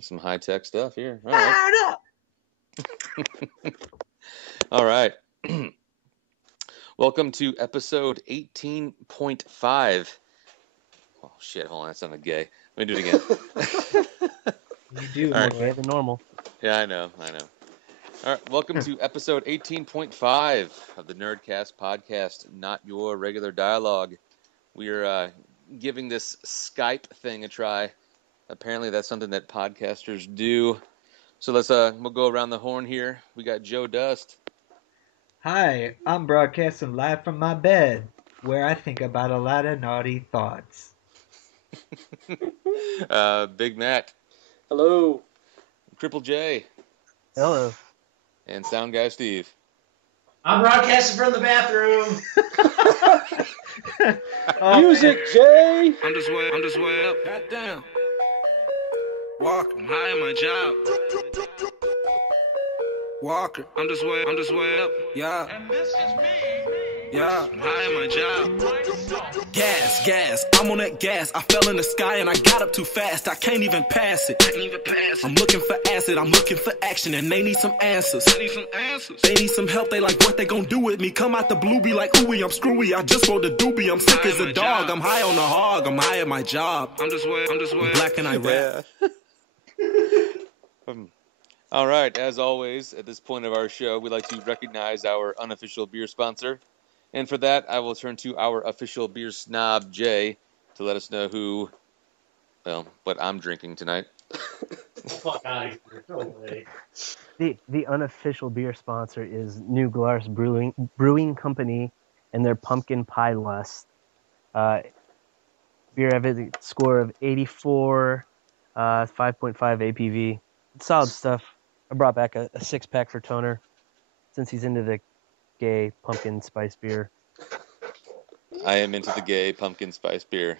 Some high-tech stuff here. All right. All right. Welcome to episode 18.5. Oh, shit. Hold on. That sounded gay. Let me do it again. You do All more right. gay than normal. Yeah, I know. All right. Welcome to episode 18.5 of the Nyrdcast podcast, Not Your Regular Dialogue. We are giving this Skype thing a try. Apparently, that's something that podcasters do. So we'll go around the horn here. We got Joe Dust. Hi, I'm broadcasting live from my bed, where I think about a lot of naughty thoughts. Big Mac. Hello. Triple J. Hello. And Sound Guy Steve. I'm broadcasting from the bathroom. Music, Jay. I'm just way up. Goddamn. Walking high in my job. Walker. I'm just way up. Yeah. And this is me. Yeah. I'm high in my job. Gas. I'm on that gas. I fell in the sky and I got up too fast. I can't even pass it. I'm looking for acid. I'm looking for action and they need some answers. They need some help. They like what they gonna do with me. Come out the blue, be like, ooey, I'm screwy. I just rolled a doobie. I'm sick as a dog. I'm high on the hog. I'm high at my job. I'm just way. Black and I rap. All right, as always, at this point of our show, we'd like to recognize our unofficial beer sponsor. And for that, I will turn to our official beer snob, Jay, to let us know what I'm drinking tonight. Fuck out of here. No way. The unofficial beer sponsor is New Glarus Brewing Company and their Pumpkin Pie Lust. Beer have a score of 84, 5.5 APV. Solid stuff. I brought back a 6-pack for Toner since he's into the gay pumpkin spice beer. I am into the gay pumpkin spice beer.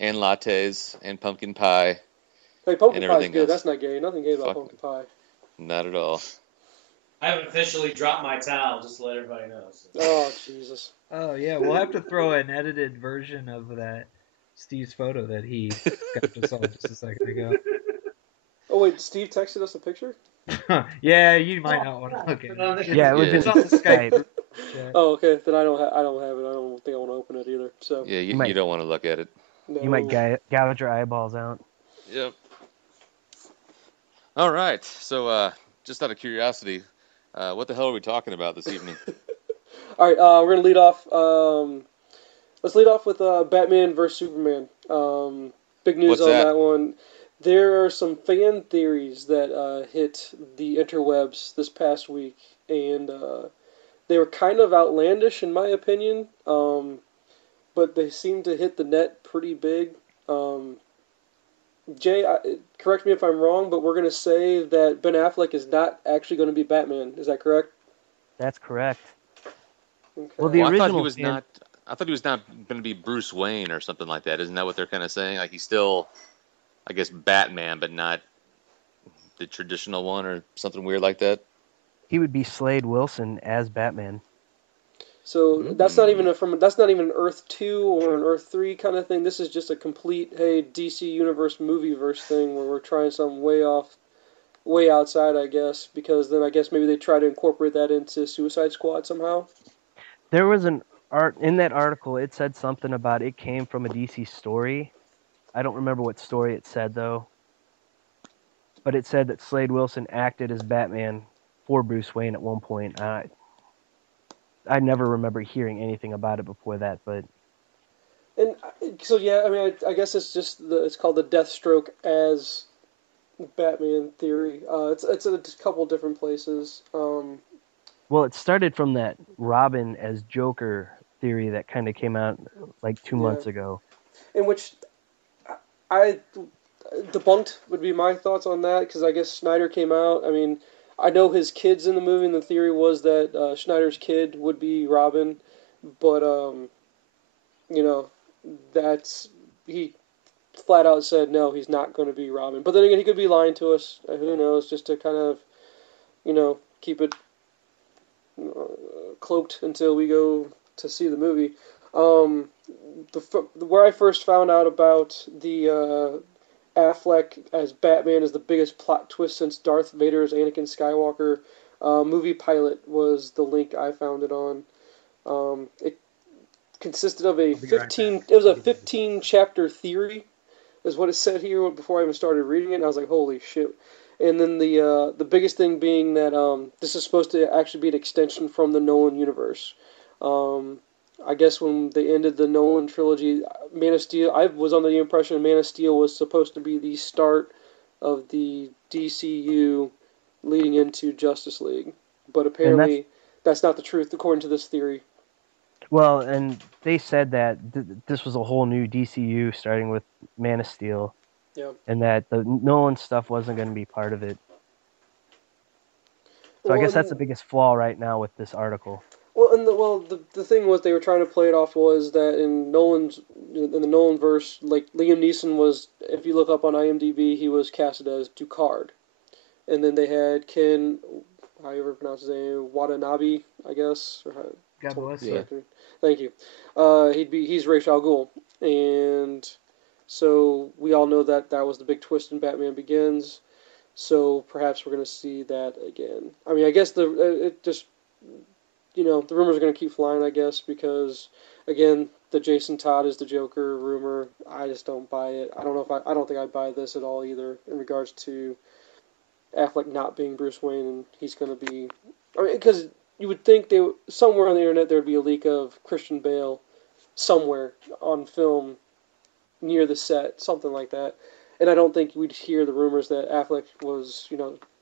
And lattes and pumpkin pie. Hey, pumpkin and pie is good. else. That's not gay. Nothing gay about pumpkin pie. Not at all. I haven't officially dropped my towel, just to let everybody know. So. Oh, Jesus. Oh, yeah, we'll have to throw an edited version of that Steve's photo that he got us all just a second ago. Oh, wait, Steve texted us a picture? Yeah, you might not want to look at it. Yeah, it was Yeah. in Skype. Oh, okay. Then I don't have it. I don't think I want to open it either. So Yeah, you don't want to look at it. no. You might gouge your eyeballs out. Yep. All right. So, just out of curiosity, what the hell are we talking about this evening? All right, we're gonna lead off. Let's lead off with Batman vs Superman. Big news What's on that? that one. There are some fan theories that hit the interwebs this past week, and they were kind of outlandish in my opinion, but they seem to hit the net pretty big. Jay, correct me if I'm wrong, but we're going to say that Ben Affleck is not actually going to be Batman. Is that correct? That's correct. Okay. Well, the I thought original he was not. I thought he was not going to be Bruce Wayne or something like that. Isn't that what they're kind of saying? Like he's still, I guess, Batman, but not the traditional one or something weird like that. He would be Slade Wilson as Batman. So that's not even an Earth 2 or an Earth 3 kind of thing. This is just a complete, hey, DC Universe movieverse thing where we're trying something way outside, I guess, because then I guess maybe they try to incorporate that into Suicide Squad somehow. There was in that article, it said something about it came from a DC story. I don't remember what story it said, though. But it said that Slade Wilson acted as Batman for Bruce Wayne at one point. I never remember hearing anything about it before that, but... And so, yeah, I mean, I guess it's just it's called the Deathstroke as Batman theory. It's a couple different places. Well, it started from that Robin as Joker theory that kind of came out like 2 months ago. In which I debunked would be my thoughts on that, because I guess Snyder came out. I mean, I know his kid's in the movie, and the theory was that Schneider's kid would be Robin, but he flat out said no, he's not going to be Robin. But then again, he could be lying to us. Who knows? Just to kind of, keep it cloaked until we go to see the movie. Where I first found out about the Affleck as Batman is the biggest plot twist since Darth Vader as Anakin Skywalker. Movie pilot was the link I found it on. It consisted of a I'll be right 15. back. It was a 15 chapter theory, is what it said here before I even started reading it. And I was like, holy shit! And then the biggest thing being that this is supposed to actually be an extension from the Nolan universe. I guess when they ended the Nolan trilogy, Man of Steel, I was under the impression Man of Steel was supposed to be the start of the DCU leading into Justice League. But apparently that's not the truth according to this theory. Well, and they said that this was a whole new DCU starting with Man of Steel, Yeah. and that the Nolan stuff wasn't going to be part of it. So I Well, guess that's the biggest flaw right now with this article. Well, and the thing was they were trying to play it off was that in the Nolan verse, like Liam Neeson was, if you look up on IMDb, he was casted as Ducard, and then they had Ken, how you ever pronounce his name, Watanabe, I guess. Or how, God bless Yeah. you. Thank you. He's Ra's al Ghul, and so we all know that was the big twist in Batman Begins. So perhaps we're going to see that again. I mean, I guess it just, the rumors are going to keep flying, I guess, because again, the Jason Todd is the Joker rumor. I just don't buy it. I don't think I buy this at all either in regards to Affleck not being Bruce Wayne and he's going to be. I mean, because you would think somewhere on the internet there would be a leak of Christian Bale somewhere on film near the set, something like that. And I don't think we'd hear the rumors that Affleck was,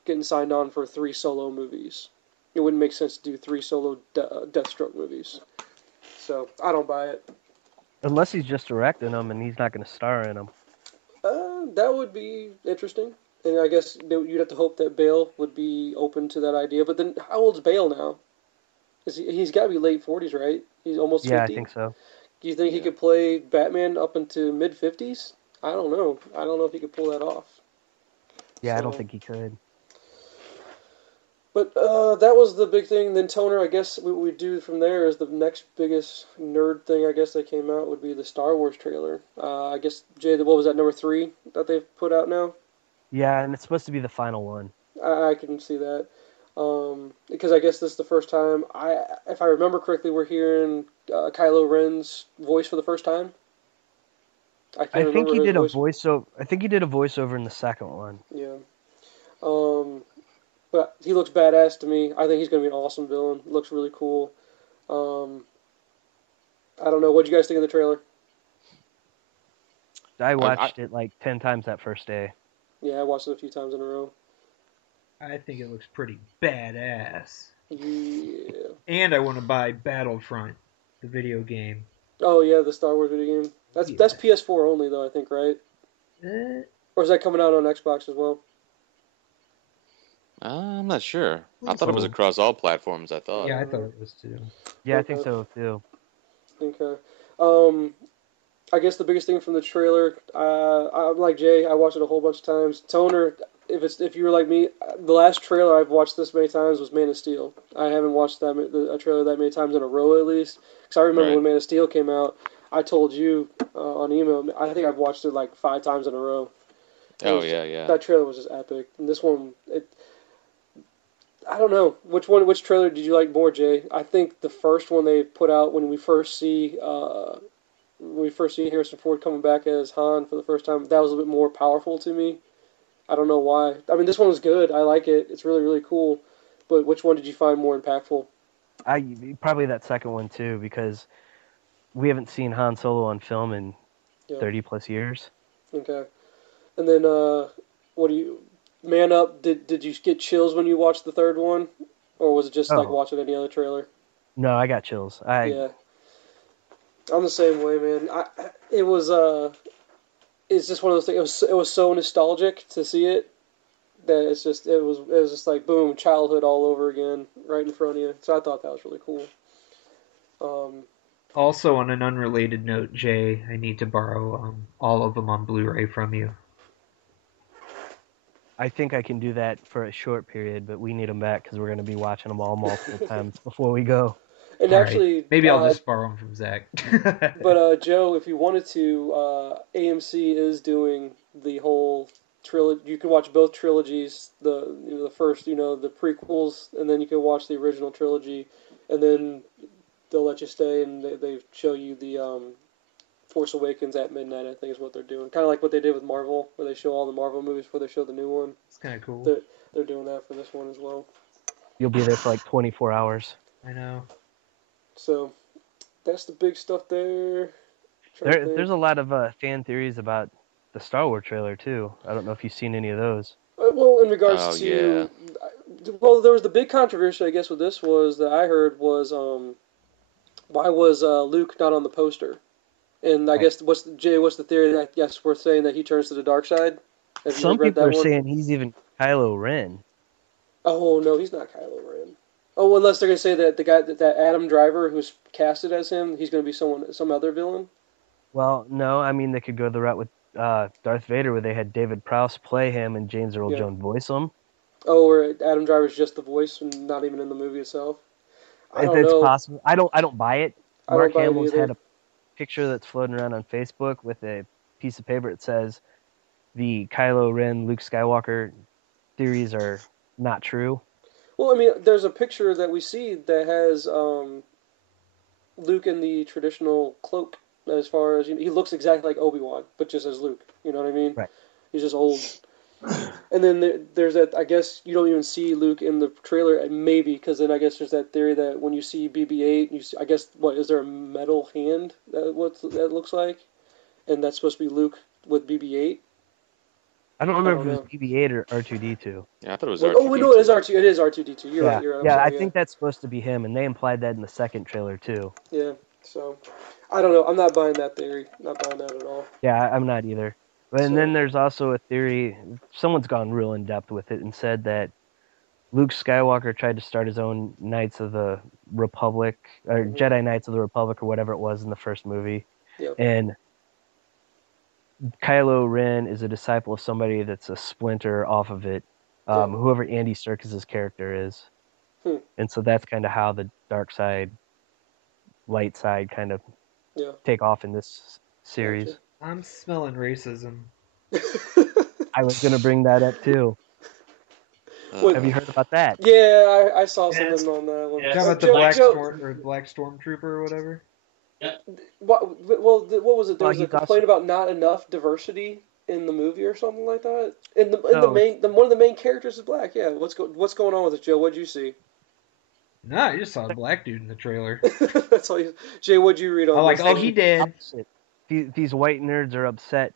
getting signed on for 3 solo movies. It wouldn't make sense to do 3 solo Deathstroke movies. So, I don't buy it. Unless he's just directing them and he's not going to star in them. That would be interesting. And I guess you'd have to hope that Bale would be open to that idea. But then, how old's Bale now? He's got to be late 40s, right? He's almost 50? Yeah, I think so. Do you think he could play Batman up into mid-50s? I don't know. I don't know if he could pull that off. Yeah, I don't think he could. But that was the big thing. Then Toner, I guess what we do from there is the next biggest nerd thing, I guess, that came out would be the Star Wars trailer. I guess, Jay, what was that, number 3 that they've put out now? Yeah, and it's supposed to be the final one. I can see that. Because I guess this is the first time, if I remember correctly, we're hearing Kylo Ren's voice for the first time. I think he did a voiceover. I think he did a voiceover in the second one. Yeah. But he looks badass to me. I think he's going to be an awesome villain. Looks really cool. I don't know. What did you guys think of the trailer? I watched it like 10 times that first day. Yeah, I watched it a few times in a row. I think it looks pretty badass. Yeah. And I want to buy Battlefront, the video game. Oh yeah, the Star Wars video game. That's PS4 only though, I think, right? Or is that coming out on Xbox as well? I'm not sure. I thought it was across all platforms. I thought. Yeah, I thought it was too. Yeah, I think so too. Okay. I guess the biggest thing from the trailer, I'm like Jay. I watched it a whole bunch of times. Toner, if you were like me, the last trailer I've watched this many times was Man of Steel. I haven't watched a trailer that many times in a row at least. Because I remember when Man of Steel came out, I told you on email. I think I've watched it like 5 times in a row. Yeah. That trailer was just epic. And this one, I don't know which trailer did you like more, Jay? I think the first one they put out when we first see Harrison Ford coming back as Han for the first time, that was a bit more powerful to me. I don't know why. I mean, this one was good. I like it. It's really, really cool. But which one did you find more impactful? Probably that second one too, because we haven't seen Han Solo on film in 30 plus years. Okay. And then, what do you... Man Up, did you get chills when you watched the third one? Or was it just like watching any other trailer? No, I got chills. Yeah. I'm the same way, man. It's just one of those things. It was so nostalgic to see it that it was just like boom, childhood all over again, right in front of you. So I thought that was really cool. Also, on an unrelated note, Jay, I need to borrow all of them on Blu-ray from you. I think I can do that for a short period, but we need them back because we're going to be watching them all multiple times before we go. And all actually, right. Maybe I'll just borrow them from Zach. But Joe, if you wanted to, AMC is doing the whole trilogy. You can watch both trilogies. The first, the prequels, and then you can watch the original trilogy, and then they'll let you stay and they show you the Force Awakens at midnight. I think is what they're doing. Kind of like what they did with Marvel, where they show all the Marvel movies before they show the new one. It's kind of cool. They're doing that for this one as well. You'll be there for like 24 hours. I know. So that's the big stuff there. There's a lot of fan theories about the Star Wars trailer too. I don't know if you've seen any of those. Well, in regards to, well, there was the big controversy, I guess, with this was that I heard was, why was Luke not on the poster? And I guess what's the theory that yes, we're saying that he turns to the dark side? Some people are saying he's even Kylo Ren. Oh no, he's not Kylo Ren. Oh, unless they're gonna say that the guy that Adam Driver who's casted as him, he's gonna be some other villain. Well, no, I mean they could go the route with Darth Vader, where they had David Prowse play him and James Earl Jones voice him. Oh, where Adam Driver's just the voice and not even in the movie itself. I don't know. It's possible. I don't buy it. Mark Hamill's had a picture that's floating around on Facebook with a piece of paper that says the Kylo Ren, Luke Skywalker theories are not true. Well, I mean, there's a picture that we see that has Luke in the traditional cloak. As far as, he looks exactly like Obi-Wan, but just as Luke. You know what I mean? Right. He's just old. And then there's that, I guess you don't even see Luke in the trailer, maybe, because then I guess there's that theory that when you see BB-8, you see, I guess, is there a metal hand that looks like? And that's supposed to be Luke with BB-8? I don't remember if it was BB-8 or R2-D2. Yeah, I thought it was R2-D2. Oh, no, it is R2-D2. You're right. Yeah, I think that's supposed to be him, and they implied that in the second trailer, too. Yeah, so, I don't know. I'm not buying that theory. Not buying that at all. Yeah, I'm not either. And then there's also a theory, someone's gone real in-depth with it and said that Luke Skywalker tried to start his own Knights of the Republic, or Jedi Knights of the Republic, or whatever it was in the first movie. Yep. And Kylo Ren is a disciple of somebody that's a splinter off of it, whoever Andy Serkis' character is. And so that's kind of how the dark side, light side kind of take off in this series. Gotcha. I'm smelling racism. I was going to bring that up too. Have you heard about that? Yeah, I saw something on that one. Talking about the Black Stormtrooper or whatever? Yeah. What was it? There was a complaint about not enough diversity in the movie or something like that. One of the main characters is black. Yeah, what's going on with it, Joe? What'd you see? No, I just saw a black dude in the trailer. That's all. Jay, what'd you read on? He did. These white nerds are upset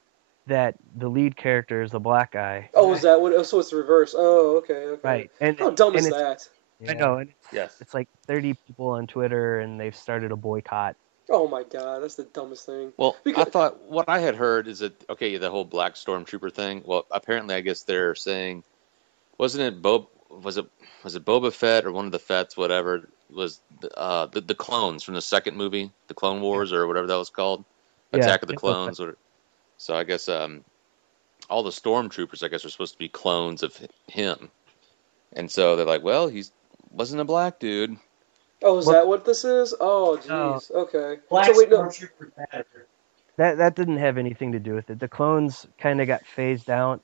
that the lead character is a black guy. Oh, is that what? So it's the reverse. Oh, okay. Right. And how dumb is that? I know. And it's like 30 people on Twitter, and they've started a boycott. Oh my god, that's the dumbest thing. Well, I thought what I had heard is that the whole Black Stormtrooper thing. Well, apparently, I guess they're saying, wasn't it Was it Boba Fett or one of the Fetts? Whatever was the clones from the second movie, the Clone Wars or whatever that was called. Attack of the Clones. So I guess all the stormtroopers, I guess, are supposed to be clones of him. And so they're like, well, he wasn't a black dude. Oh, is that what this is? Oh, jeez. Okay. Black stormtrooper matter. That didn't have anything to do with it. The clones kind of got phased out,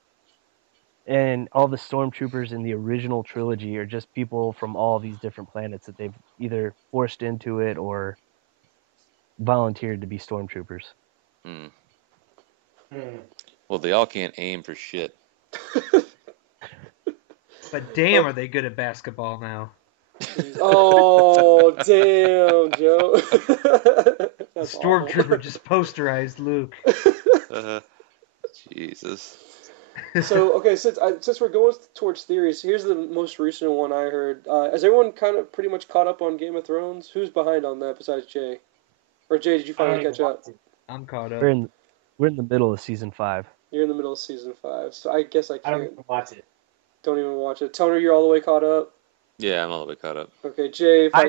and all the stormtroopers in the original trilogy are just people from all these different planets that they've either forced into it or volunteered to be stormtroopers. Well, they all can't aim for shit. But damn, are they good at basketball now? Oh, damn, Joe. Stormtrooper just posterized Luke. Jesus. So, okay, since we're going towards theories, here's the most recent one I heard. Has everyone kind of pretty much caught up on Game of Thrones? Who's behind on that besides Jay? Or Jay, did you finally catch up? I'm caught up. We're in the middle of season 5. You're in the middle of season 5, so I guess I can't. I don't even watch it. Don't even watch it. Toner, you're all the way caught up? Yeah, I'm all the way caught up. Okay, Jay, if I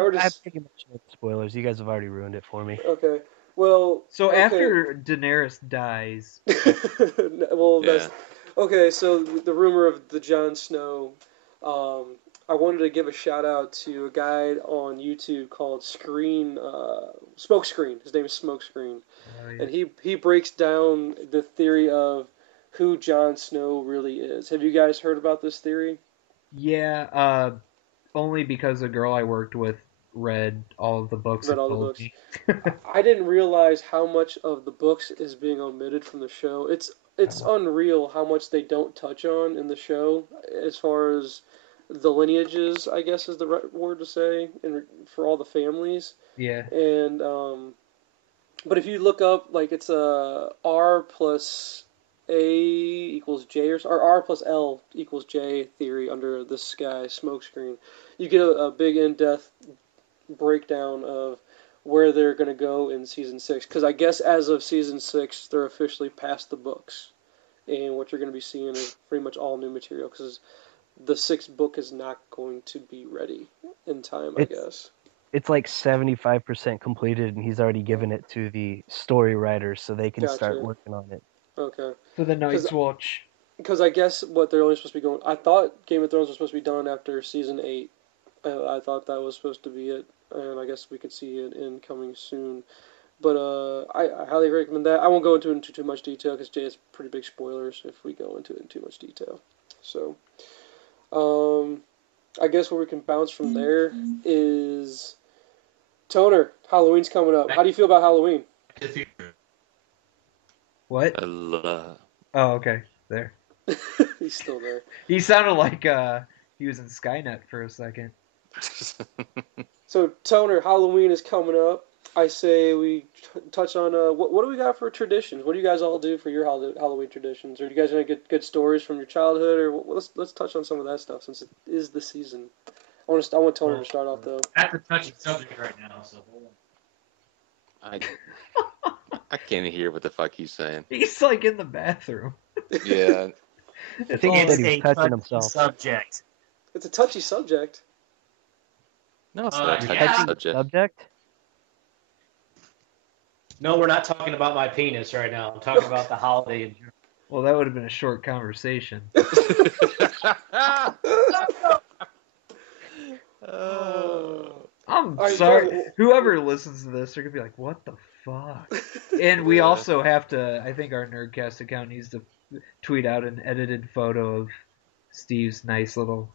were to... I pretty much know the spoilers. You guys have already ruined it for me. Okay, well... So after Daenerys dies... well, that's... Okay, so the rumor of the Jon Snow... I wanted to give a shout out to a guy on YouTube called Smokescreen. His name is Smokescreen. And he breaks down the theory of who Jon Snow really is. Have you guys heard about this theory? Yeah, only because a girl I worked with read all of the books Read and all the told books. me. I didn't realize how much of the books is being omitted from the show. It's unreal how much they don't touch on in the show as far as the lineages, I guess is the right word to say, and for all the families. Yeah. And but if you look up, like, it's a R plus A equals J, or R plus L equals J theory under the sky smokescreen, you get a big in-depth breakdown of where they're going to go in season 6. Because I guess as of season 6, they're officially past the books. And what you're going to be seeing is pretty much all new material, because the 6th book is not going to be ready in time, I guess. It's like 75% completed, and he's already given it to the story writers so they can start Gotcha. working on it. Okay. For the Night's Watch. Because I guess what they're only supposed to be going... I thought Game of Thrones was supposed to be done after season 8. I thought that was supposed to be it, and I guess we could see it incoming soon. But I highly recommend that. I won't go into it too much detail because Jay has pretty big spoilers if we go into it in too much detail. So, I guess where we can bounce from there is Toner. Halloween's coming up. How do you feel about Halloween? What? Oh, okay. There. He's still there. He sounded like he was in Skynet for a second. So, Toner, Halloween is coming up. I say we touch on what do we got for traditions? What do you guys all do for your Halloween traditions? Or do you guys want to get good stories from your childhood? Or let's touch on some of that stuff since it is the season. I want Toner to start off though. That's a touchy subject right now, so hold on. I can't hear what the fuck he's saying. He's like in the bathroom. Yeah. I think he said he was touching himself. Subject. It's a touchy subject. No, it's not a touchy Yeah. subject. No, we're not talking about my penis right now. I'm talking about the holiday in general. Well, that would have been a short conversation. I'm sorry. Whoever listens to this, they're going to be like, what the fuck? And we also have to, I think our Nyrdcast account needs to tweet out an edited photo of Steve's nice little,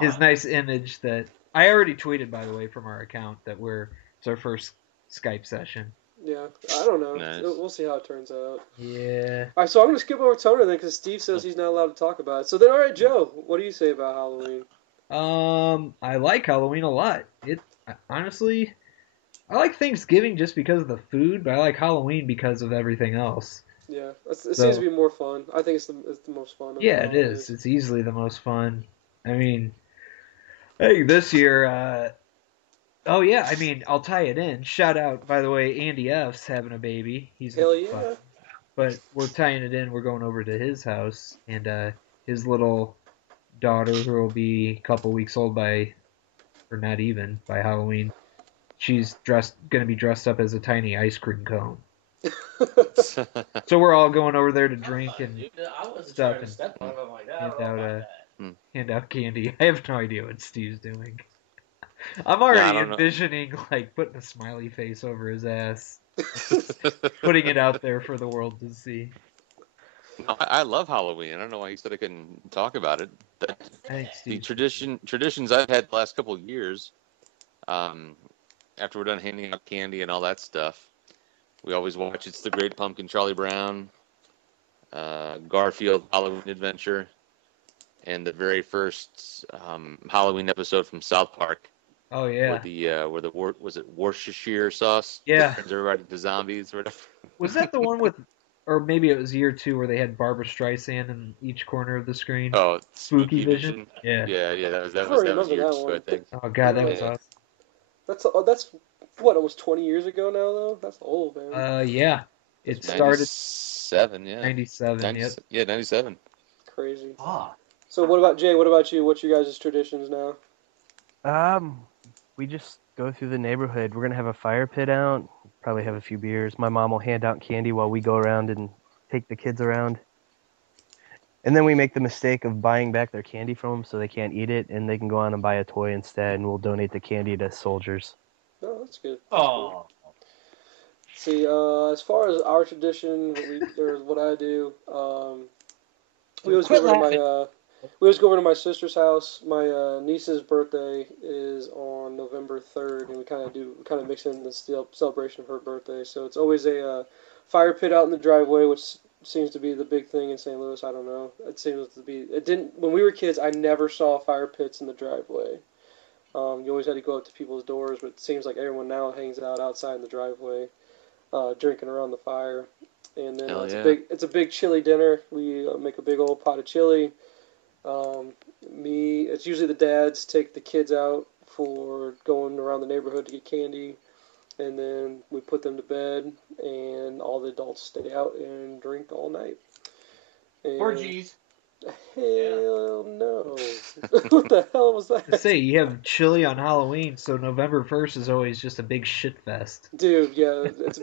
his nice image that, I already tweeted, by the way, from our account that it's our first Skype session. Yeah, I don't know. Nice. We'll see how it turns out. Yeah. All right, so I'm going to skip over Toner then because Steve says he's not allowed to talk about it. So then, all right, Joe, what do you say about Halloween? I like Halloween a lot. Honestly, I like Thanksgiving just because of the food, but I like Halloween because of everything else. Yeah, it seems to be more fun. I think it's the most fun. Yeah, it is. It's easily the most fun. I mean, I think this year, oh yeah, I mean, I'll tie it in. Shout out, by the way, Andy F's having a baby. Hell yeah. But we're tying it in. We're going over to his house, and his little daughter, who will be a couple weeks old by Halloween, she's going to be dressed up as a tiny ice cream cone. So we're all going over there to drink and stuff and hand out candy. I have no idea what Steve's doing. I'm already envisioning like putting a smiley face over his ass, putting it out there for the world to see. I love Halloween. I don't know why you said I couldn't talk about it. Thanks, The Steve. traditions I've had the last couple of years, after we're done handing out candy and all that stuff, we always watch It's the Great Pumpkin, Charlie Brown, Garfield, Halloween Adventure, and the very first Halloween episode from South Park. Oh yeah. Was it Worcestershire sauce? Yeah. Turns everybody into zombies or whatever. Was that the one with, or maybe it was year 2 where they had Barbara Streisand in each corner of the screen? Oh, Spooky Vision. Yeah. That was year 2, I think. Oh god, that was awesome. That's what, almost 20 years ago now though. That's old, man. Yeah. It started 97, yeah. 97. Yep. Yeah, 97. Crazy. Ah. So what about Jay? What about you? What's your guys' traditions now? We just go through the neighborhood. We're gonna have a fire pit out. Probably have a few beers. My mom will hand out candy while we go around and take the kids around. And then we make the mistake of buying back their candy from them so they can't eat it, and they can go on and buy a toy instead, and we'll donate the candy to soldiers. Oh, that's good. Oh. See, as far as our tradition, what I do, we always go Quit over to laughing. we always go over to my sister's house. My niece's birthday is on November 3rd, and we kind of mix in the celebration of her birthday. So it's always a fire pit out in the driveway, which seems to be the big thing in St. Louis. I don't know. It seems to be. It didn't when we were kids. I never saw fire pits in the driveway. You always had to go up to people's doors, but it seems like everyone now hangs out outside in the driveway, drinking around the fire. And then it's a big chili dinner. We make a big old pot of chili. It's usually the dads take the kids out for going around the neighborhood to get candy, and then we put them to bed, and all the adults stay out and drink all night. And Orgies. hell no! What the hell was that? To say you have chili on Halloween, so November 1st is always just a big shit fest. Dude, yeah, it's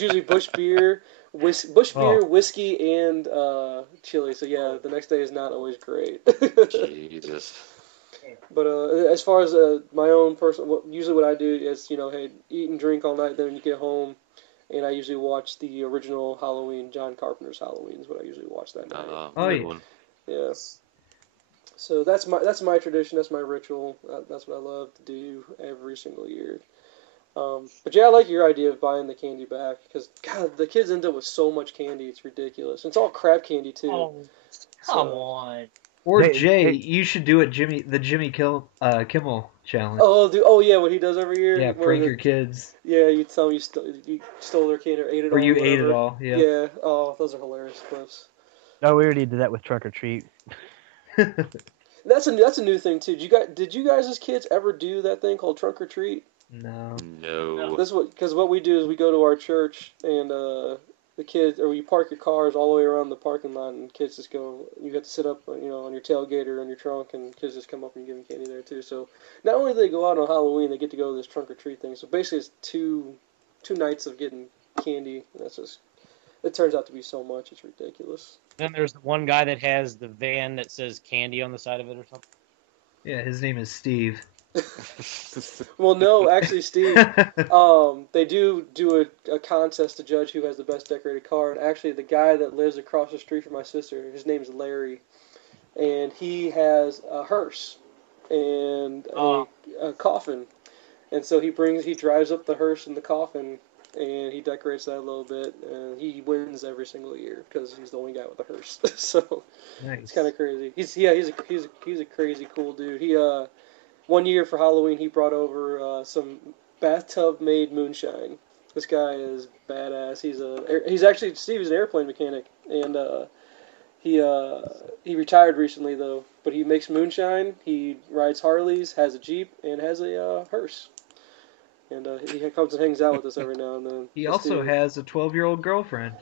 usually bush beer, whiskey, and chili. So yeah, the next day is not always great. Jesus. But as far as my own personal, usually what I do is hey, eat and drink all night. Then you get home, and I usually watch the original Halloween, John Carpenter's Halloween is what I usually watch that night. Good one. Yes. So that's my tradition. That's my ritual. That's what I love to do every single year. But yeah, I like your idea of buying the candy back because God, the kids end up with so much candy, it's ridiculous. And it's all crap candy too. Oh, come on. Or Jay, you should do the Jimmy Kimmel challenge. Oh, dude, oh yeah, what he does every year. Yeah, prank your kids. Yeah, you tell them you stole their candy or ate it all. Or you ate it all. Yeah. Yeah. Oh, those are hilarious clips. No, we already did that with Trunk or Treat. That's a new thing too. Did you guys as kids ever do that thing called Trunk or Treat? No. This because what we do is we go to our church and the kids, or you park your cars all the way around the parking lot, and kids just go. You have to sit up, on your tailgate or on your trunk, and kids just come up and give them candy there too. So not only do they go out on Halloween, they get to go to this Trunk or Treat thing. So basically, it's two nights of getting candy. It turns out to be so much, it's ridiculous. Then there's the one guy that has the van that says candy on the side of it or something. Yeah, his name is Steve. Well, no, actually, Steve, they do a contest to judge who has the best decorated car. And actually, the guy that lives across the street from my sister, his name is Larry, and he has a hearse and a coffin. And so he drives up the hearse and the coffin, and he decorates that a little bit, and he wins every single year because he's the only guy with a hearse. So nice. It's kind of crazy. He's a crazy cool dude. He one year for Halloween he brought over some bathtub-made moonshine. This guy is badass. He's actually Steve's an airplane mechanic, and he retired recently though. But he makes moonshine. He rides Harleys, has a Jeep, and has a hearse. And he comes and hangs out with us every now and then. He also has a 12-year-old girlfriend.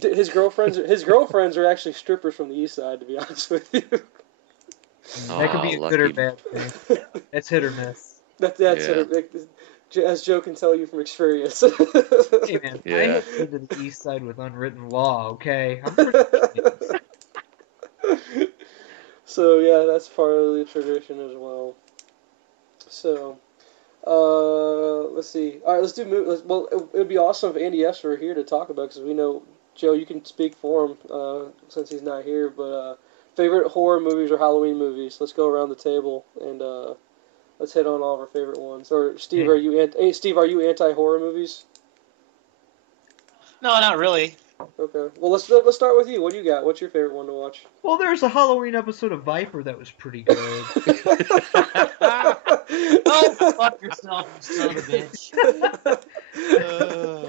His girlfriends are actually strippers from the east side, to be honest with you. That could be a good or bad thing. That's hit or miss. That's as Joe can tell you from experience. Hey man, I have been to the east side with unwritten law. Okay, I'm pretty. So yeah, that's part of the tradition as well. So. Let's see. All right, let's do movies. Well, it would be awesome if Andy F. were here to talk about because we know Joe. You can speak for him since he's not here. But favorite horror movies or Halloween movies? Let's go around the table and let's hit on all of our favorite ones. Or Steve, are you anti-horror movies? No, not really. Okay. Well, let's start with you. What do you got? What's your favorite one to watch? Well, there's a Halloween episode of Viper that was pretty good. Oh, fuck yourself, you son of a bitch.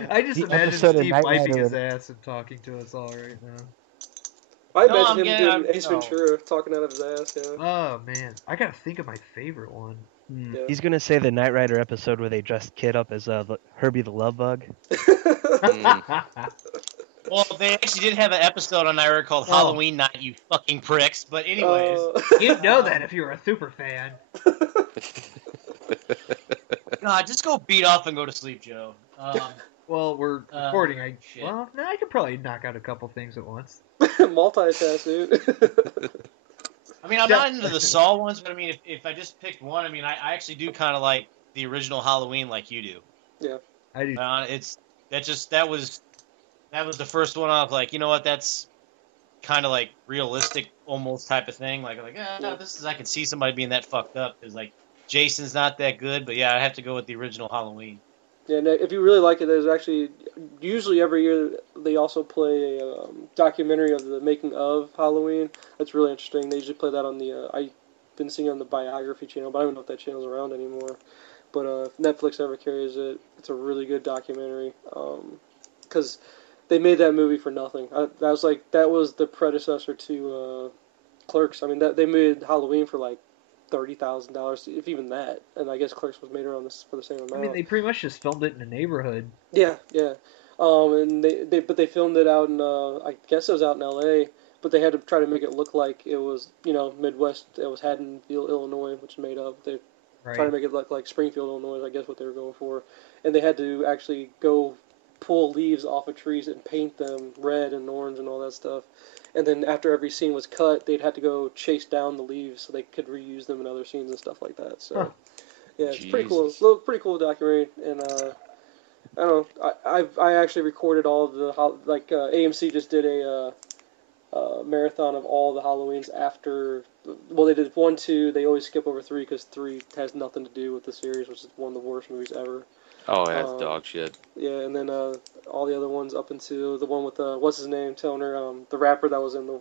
I just imagine Steve wiping his ass and talking to us all right now. I imagine him doing Ace Ventura, talking out of his ass, yeah. Oh, man. I gotta think of my favorite one. Yeah. He's gonna say the Knight Rider episode where they dressed Kid up as Herbie the Love Bug. Well, they actually did have an episode on Nyrdcast called Halloween Night, you fucking pricks. But anyways, you'd know that if you were a super fan. God, just go beat off and go to sleep, Joe. Well, we're recording. I could probably knock out a couple things at once. Multitask, dude. I mean, I'm not into the Saw ones, but I mean, if I just picked one, I mean, I actually do kind of like the original Halloween, like you do. Yeah, I do. That was the first one off. Like, you know what? That's kind of like realistic, almost type of thing. Like this is I can see somebody being that fucked up because like Jason's not that good. But yeah, I have to go with the original Halloween. Yeah, and if you really like it, there's actually usually every year they also play a documentary of the making of Halloween. That's really interesting. They usually play that on the I've been seeing it on the Biography channel, but I don't know if that channel's around anymore. But if Netflix ever carries it, it's a really good documentary because they made that movie for nothing. That was the predecessor to Clerks. I mean, they made Halloween for like $30,000, if even that. And I guess Clerks was made around this for the same amount. I mean, they pretty much just filmed it in a neighborhood. Yeah. And they filmed it out in I guess it was out in L.A. But they had to try to make it look like it was Midwest. It was Haddonfield, Illinois, which is made up. They trying to make it look like Springfield, Illinois. I guess what they were going for, and they had to actually go pull leaves off of trees and paint them red and orange and all that stuff. And then after every scene was cut, they'd have to go chase down the leaves so they could reuse them in other scenes and stuff like that. So, yeah, it's pretty cool. Pretty cool documentary. And I don't know. I actually recorded all of the AMC just did a marathon of all the Halloweens after. Well, they did 1, 2. They always skip over 3 because 3 has nothing to do with the series, which is one of the worst movies ever. Oh, yeah, it's dog shit. Yeah, and then all the other ones up into the one with what's his name, Toner, the rapper that was in the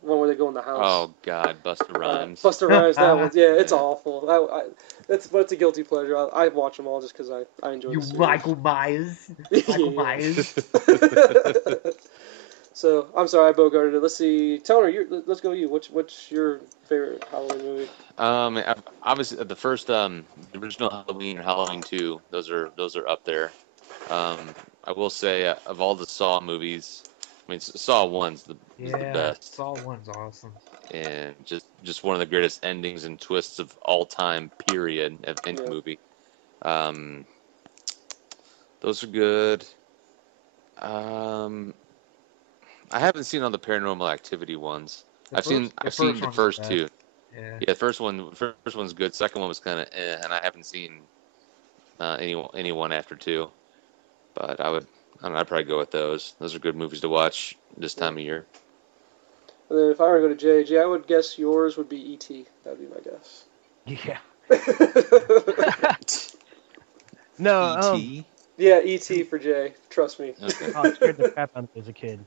one where they go in the house. Oh God, Busta Rhymes. Busta Rhymes, that one. Yeah, it's awful. But it's a guilty pleasure. I watch them all just because I enjoy. You Michael Myers. Michael Myers. So I'm sorry, I bogarted it. Let's see, Toner, let's go with you. What's your favorite Halloween movie? Obviously the first the original Halloween or Halloween 2, those are up there. I will say of all the Saw movies, I mean Saw 1's the best. Saw 1's awesome. And just one of the greatest endings and twists of all time, period, of any movie. Those are good. I haven't seen all the Paranormal Activity ones. I've seen the first 2. Yeah, the first one's good. Second one was kind of and I haven't seen any one after 2. But I'd probably go with those. Those are good movies to watch this time of year. And then if I were to go to Jay, I would guess yours would be E.T. That'd be my guess. Yeah. No. E.T.? Yeah, E.T. for Jay. Trust me. Okay. I scared the crap out of me as a kid.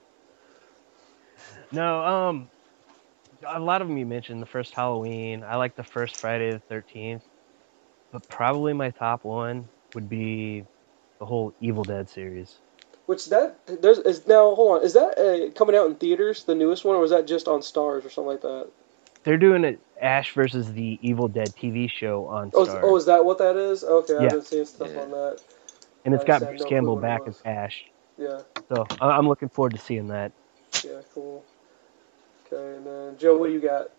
No, a lot of them you mentioned. The first Halloween. I like the first Friday the 13th. But probably my top one would be the whole Evil Dead series. Hold on. Is that coming out in theaters, the newest one, or was that just on Stars or something like that? They're doing an Ash versus the Evil Dead TV show on Stars. Oh, is that what that is? Okay, yeah. I've been seeing stuff on that. And it's got Bruce Campbell back as Ash. Yeah. So I'm looking forward to seeing that. Yeah, cool. Okay, and then Joe, what do you got?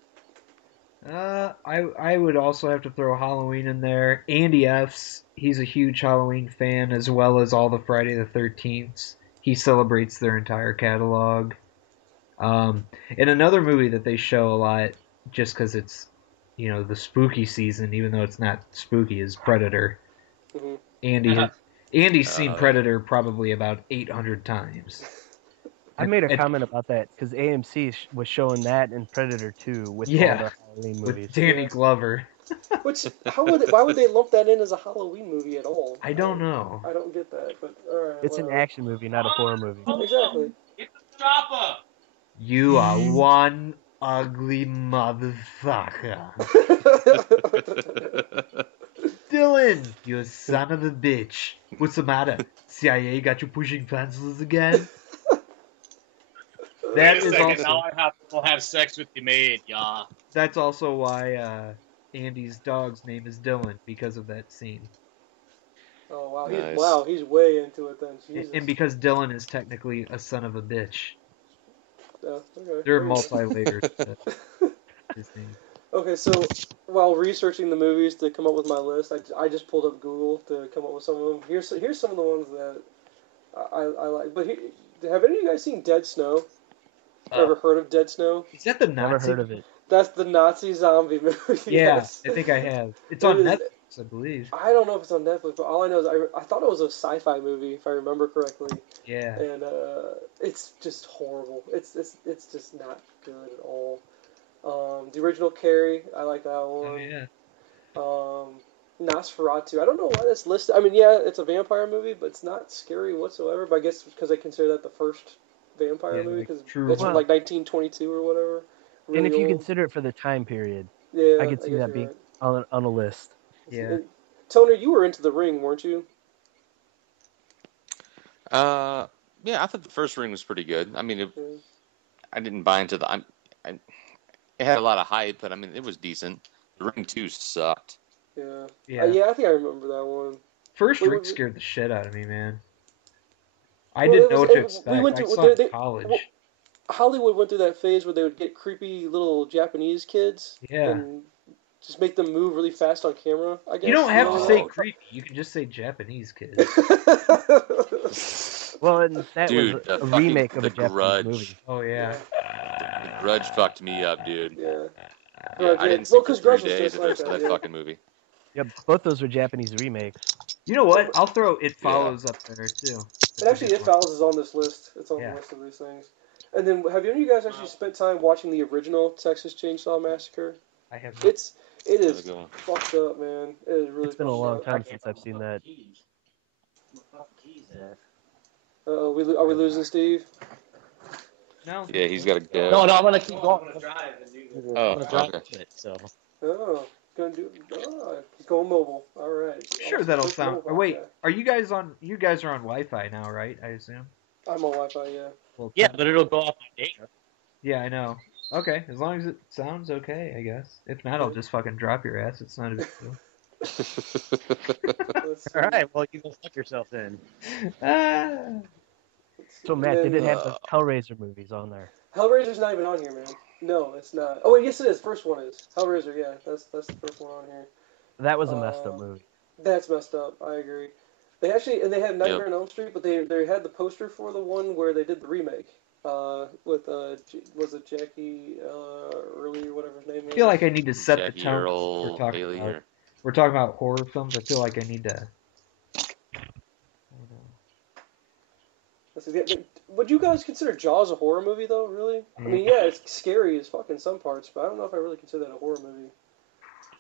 I would also have to throw Halloween in there. Andy F's, he's a huge Halloween fan, as well as all the Friday the 13th. He celebrates their entire catalog. And another movie that they show a lot, just because it's, the spooky season, even though it's not spooky, is Predator. Mm-hmm. Andy's seen Predator probably about 800 times. I made a comment about that because AMC was showing that and Predator 2 with all the Halloween movies. With Danny Glover. Why would they lump that in as a Halloween movie at all? I don't know. I don't get that, but alright. It's an action movie, not a horror movie. Exactly. Get the chopper! You are one ugly motherfucker. Dylan, you son of a bitch. What's the matter? CIA got you pushing pencils again? Wait a second, now I will have sex with the maid, yeah. That's also why Andy's dog's name is Dylan, because of that scene. Oh, wow. Nice. He's way into it then. Jesus. And because Dylan is technically a son of a bitch. Yeah, okay. There are multi-layers to his name. Okay, so while researching the movies to come up with my list, I just pulled up Google to come up with some of them. Here's some of the ones that I like. But have any of you guys seen Dead Snow? Ever heard of Dead Snow? Is that the Nazi? Never heard of it. That's the Nazi zombie movie. Yeah, yes. I think I have. It's on Netflix. I believe. I don't know if it's on Netflix, but all I know is I thought it was a sci-fi movie, if I remember correctly. Yeah. And it's just horrible. It's just not good at all. The original Carrie, I like that one. Oh, yeah. Nosferatu. I don't know why that's listed. I mean, yeah, it's a vampire movie, but it's not scary whatsoever. But I guess because they consider that the first vampire movie, because it's from like 1922 or whatever. Really and if you old. consider it for the time period, Yeah, I could see that being on a list. Yeah. And, Toner, you were into The Ring, weren't you? Yeah, I thought the first Ring was pretty good. I mean, I didn't buy into the. It had a lot of hype, but I mean, it was decent. The Ring 2 sucked. Yeah. Yeah. I think I remember that one. First Ring scared the shit out of me, man. I didn't know what to expect. I saw it in college. Hollywood went through that phase where they would get creepy little Japanese kids and just make them move really fast on camera, I guess. You don't have to say creepy. You can just say Japanese kids. Well, and that dude, was a remake of a Japanese movie. Oh, yeah. The Grudge fucked me up, dude. Yeah. I didn't sleep for 3 days the rest of that fucking movie. Yeah, both those were Japanese remakes. You know what? I'll throw It Follows up there, too. And actually, It Follows is on this list. It's on the list of these things. And then, have any of you guys actually spent time watching the original Texas Chainsaw Massacre? I have. It is fucked up, man. It is really. It's been a long time since I've seen that. Are we losing Steve? No. Yeah, he's got to go. No, I'm gonna keep going. I'm gonna drive it. So. Oh, he's going mobile. All right. I'm sure that'll sound. Wait, are you guys on? You guys are on Wi-Fi now, right? I assume. I'm on Wi-Fi, yeah. Well, yeah, but it'll go off my data. Yeah, I know. Okay, as long as it sounds okay, I guess. If not, I'll just fucking drop your ass. It's not a big deal. All right, well, you go fuck yourself then. So, Matt, did it have the Hellraiser movies on there? Hellraiser's not even on here, man. No, it's not. Oh, wait, yes, it is. First one is. Hellraiser, yeah. That's the first one on here. That was a messed up movie. That's messed up. I agree. They actually, and they had Nightmare on Elm Street, but they had the poster for the one where they did the remake. With was it Jackie Early or whatever his name is? I feel like I need to set Jackie the tone. We're talking about horror films. I feel like I need to. Would you guys consider Jaws a horror movie though? Really? I mean, yeah, it's scary as fuck in some parts, but I don't know if I really consider that a horror movie.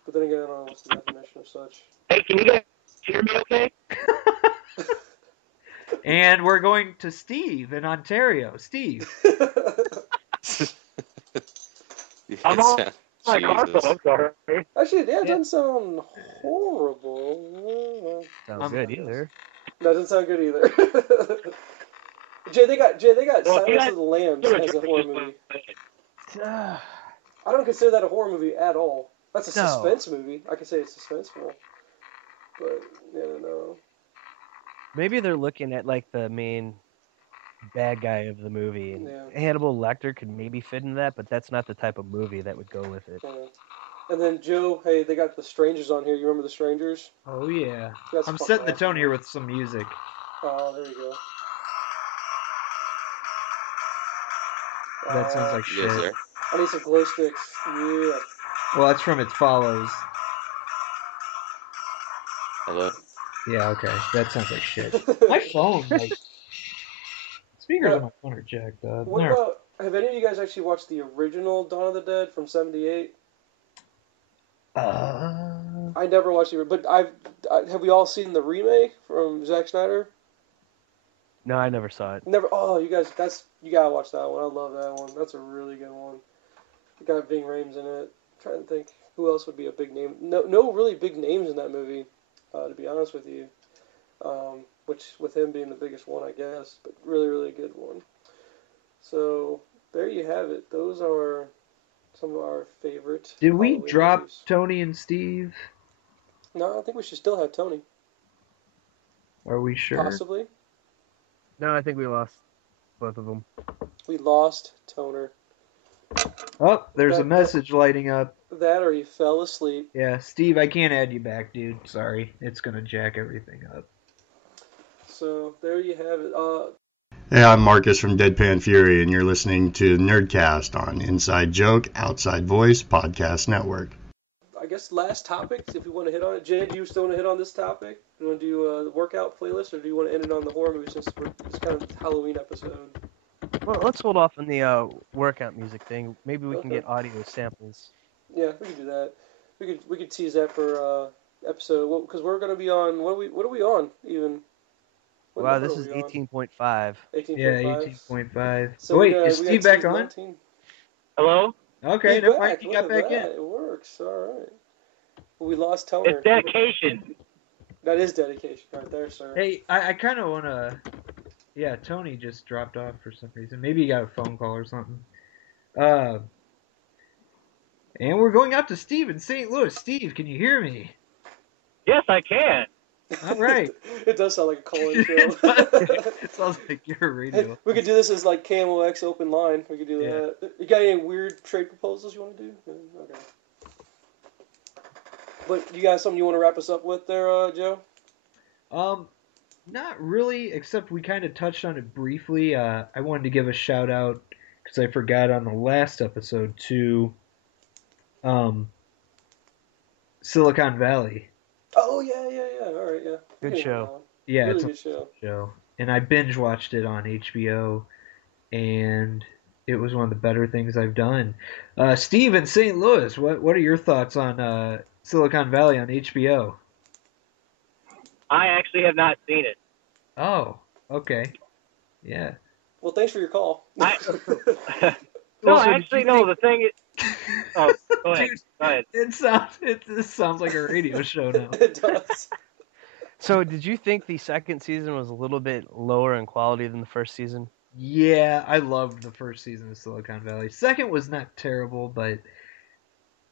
But then again, I don't know what's the definition of such. Hey, can you guys hear me okay? And we're going to Steve in Ontario. Steve. I'm on my car, so I'm sorry. Actually, that doesn't sound horrible. Sounds good either. Doesn't sound good either. Jay, they got Silence of the Lambs as a horror movie. I don't consider that a horror movie at all. That's a suspense movie. I can say it's suspenseful. But, no. Maybe they're looking at, like, the main bad guy of the movie. And Hannibal Lecter could maybe fit in that, but that's not the type of movie that would go with it. Yeah. And then, Joe, hey, they got The Strangers on here. You remember The Strangers? Oh, yeah. I'm setting the tone here with some music. Oh, there you go. That sounds like shit. Yes, I need some glow sticks. Yeah. Well, that's from It Follows. Hello? Yeah, okay. That sounds like shit. My phone, like... Speakers on my phone are jacked up. What about... Have any of you guys actually watched the original Dawn of the Dead from '78? I never watched it, but have we all seen the remake from Zack Snyder? No, I never saw it. Never. Oh, you guys, you gotta watch that one. I love that one. That's a really good one. It got Ving Rhames in it. I'm trying to think who else would be a big name. No really big names in that movie, to be honest with you. Which with him being the biggest one, I guess, but really, really good one. So there you have it. Those are some of our favorite. Did we Halloween drop movies. Tony and Steve? No, I think we should still have Tony. Are we sure? Possibly. No, I think we lost both of them. We lost Toner. Oh, there's a message lighting up. That or he fell asleep. Yeah, Steve, I can't add you back, dude. Sorry. It's gonna jack everything up. So, there you have it. Hey, I'm Marcus from Deadpan Fury, and you're listening to Nyrdcast on Inside Joke, Outside Voice Podcast Network. I guess last topics, if we want to hit on it. Jay, do you still want to hit on this topic? Do you want to do the workout playlist, or do you want to end it on the horror movie since it's kind of a Halloween episode? Well, let's hold off on the workout music thing. Maybe we can Okay. get audio samples. Yeah, we could do that. We could tease that for episode, because we're gonna be on. What are we on even? What Wow, number this are is we on? 18.5. 18.5. Yeah, 18.5. So Wait, we got, is we Steve got back tease on? 19. Hello? Okay, He's never back. mind. He Look got at back that. in. It works. All right. Well, we lost Toner. It's dedication. That is dedication right there, sir. Hey, I kind of want to... Yeah, Tony just dropped off for some reason. Maybe he got a phone call or something. And we're going out to Steve in St. Louis. Steve, can you hear me? Yes, I can. All right. It does sound like a call-in show. It sounds like you're a Hey, radio. we could do this as like KMOX open line. We could do Yeah. that. You got any weird trade proposals you want to do? Okay. But you got something you want to wrap us up with there, Joe? Not really, except we kind of touched on it briefly. I wanted to give a shout out because I forgot on the last episode to Silicon Valley. Oh yeah. All right, yeah. Good We can show. do that one. Yeah, Really it's good a show. show, and I binge watched it on HBO, and it was one of the better things I've done. Steve in St. Louis, what are your thoughts on Silicon Valley on HBO? I actually have not seen it. Oh, okay, yeah. Well, thanks for your call. No, Well, so actually, did you no. The thing is, oh, go ahead. Dude, Go ahead. This sounds like a radio show now. It does. So, did you think the second season was a little bit lower in quality than the first season? Yeah, I loved the first season of Silicon Valley. Second was not terrible, but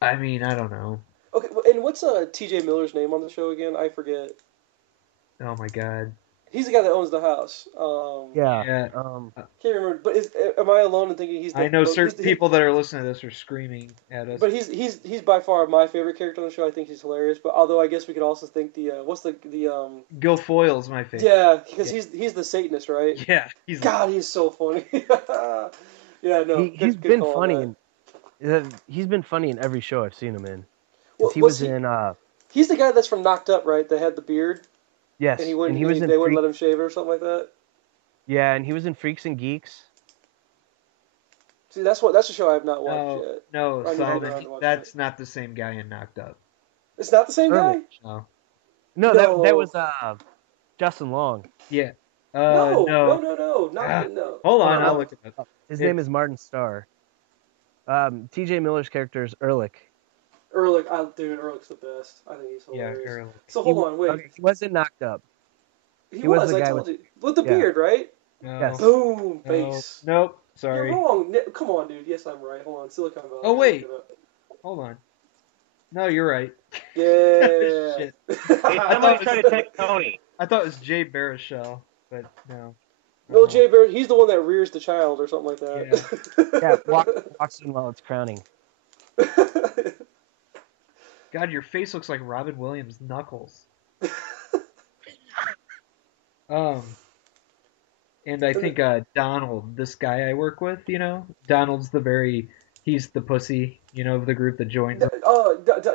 I mean, I don't know. Okay, and what's T.J. Miller's name on the show again? I forget. Oh my god. He's the guy that owns the house. Yeah. Yeah. Can't remember. But am I alone in thinking he's the? I know he's certain the- people that are listening to this are screaming at us. But he's by far my favorite character on the show. I think he's hilarious. But although I guess we could also think what's the Gil Foyle's my favorite. yeah, because he's the Satanist, right? Yeah, he's God, he's so funny. Yeah, no, He's good been call on funny. that. He's been funny in every show I've seen him in. 'Cause Well, he was in. He's the guy that's from Knocked Up, right? That had the beard, Yes, and he wouldn't. was in. They wouldn't let him shave it or something like that. Yeah, and he was in Freaks and Geeks. See, that's a show I have not watched no, yet. no, I need to Solomon, go and watch that's not the same guy in Knocked Up. It's not the same guy. No. No, No. that was Justin Long. Yeah. No, no. not no. Hold on, No. I'll look it up. His It's- name is Martin Starr. T.J. Miller's character is Ehrlich. Ehrlich, dude, Ehrlich's the best. I think he's hilarious. Yeah, Ehrlich. So hold on, wait. Okay, he wasn't knocked up. He was was. the I guy told with- you with the yeah. beard, right? No. Yes. Boom, No. base. Nope. Sorry. You're wrong. Come on, dude. Yes, I'm right. Hold on, Silicon Valley. Oh, wait. Look it up. Hold on. No, you're right. Yeah. Shit. Hey, I somebody thought try to text Tony. I thought it was Jay Baruchel, but no. No, Jay Barrett, he's the one that rears the child or something like that. Yeah, walks in while it's crowning. God, your face looks like Robin Williams' knuckles. And I think Donald, this guy I work with, Donald's he's the pussy, of the group that joins.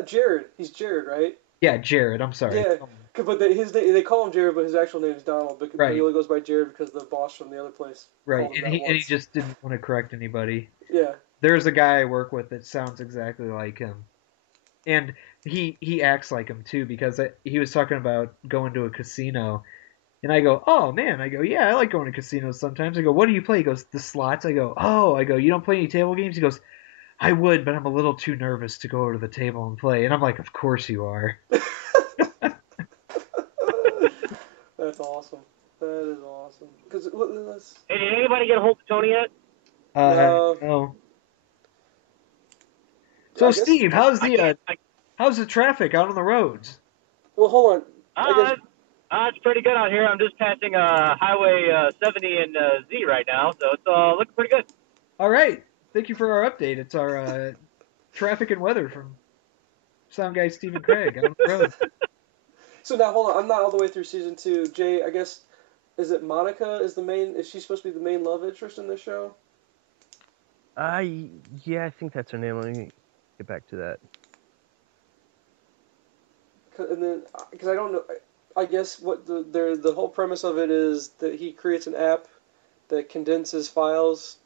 Jared. He's Jared, right? Yeah, Jared. I'm sorry. Yeah. But they call him Jared, but his actual name is Donald. But Right. he only goes by Jared because the boss from the other place. Right, called him and that he once. just didn't want to correct anybody. Yeah. There's a guy I work with that sounds exactly like him, and he acts like him too because he was talking about going to a casino, and I go, oh man, I go, yeah, I like going to casinos sometimes. I go, what do you play? He goes, the slots. I go, oh, I go, you don't play any table games? He goes, I would, but I'm a little too nervous to go over to the table and play. And I'm like, of course you are. That's awesome. That is awesome. Hey, did anybody get a hold of Tony yet? No. So I guess- Steve, how's the traffic out on the roads? Well, hold on. It's pretty good out here. I'm just passing Highway 70 in Z right now, so it's looking pretty good. All right. Thank you for our update. It's our traffic and weather from sound guy Stephen Craig out on the road. So now, hold on. I'm not all the way through season 2. Jay, I guess, is it Monica is she supposed to be the main love interest in this show? Yeah, I think that's her name. Let me get back to that. and then because I don't know, I guess what the whole premise of it is that he creates an app that condenses files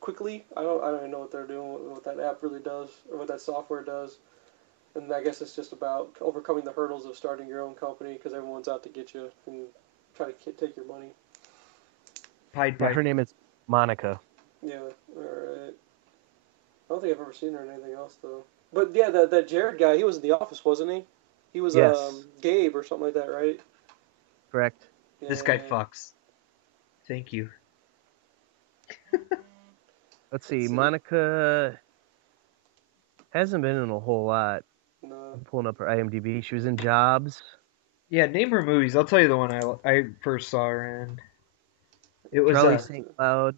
quickly. I don't even know what they're doing, what that app really does, or what that software does. And I guess it's just about overcoming the hurdles of starting your own company because everyone's out to get you and try to take your money. Pied Yeah, Piper. her name is Monica. Yeah, alright. I don't think I've ever seen her in anything else, though. But yeah, that Jared guy, he was in The Office, wasn't he? He was Yes. Gabe or something like that, right? Correct. Yeah, This guy fucks. Thank you. Let's see. Let's see. Monica hasn't been in a whole lot. No. I'm pulling up her IMDb. She was in Jobs. Yeah, name her movies. I'll tell you the one I first saw her in. It was Charlie St. Cloud.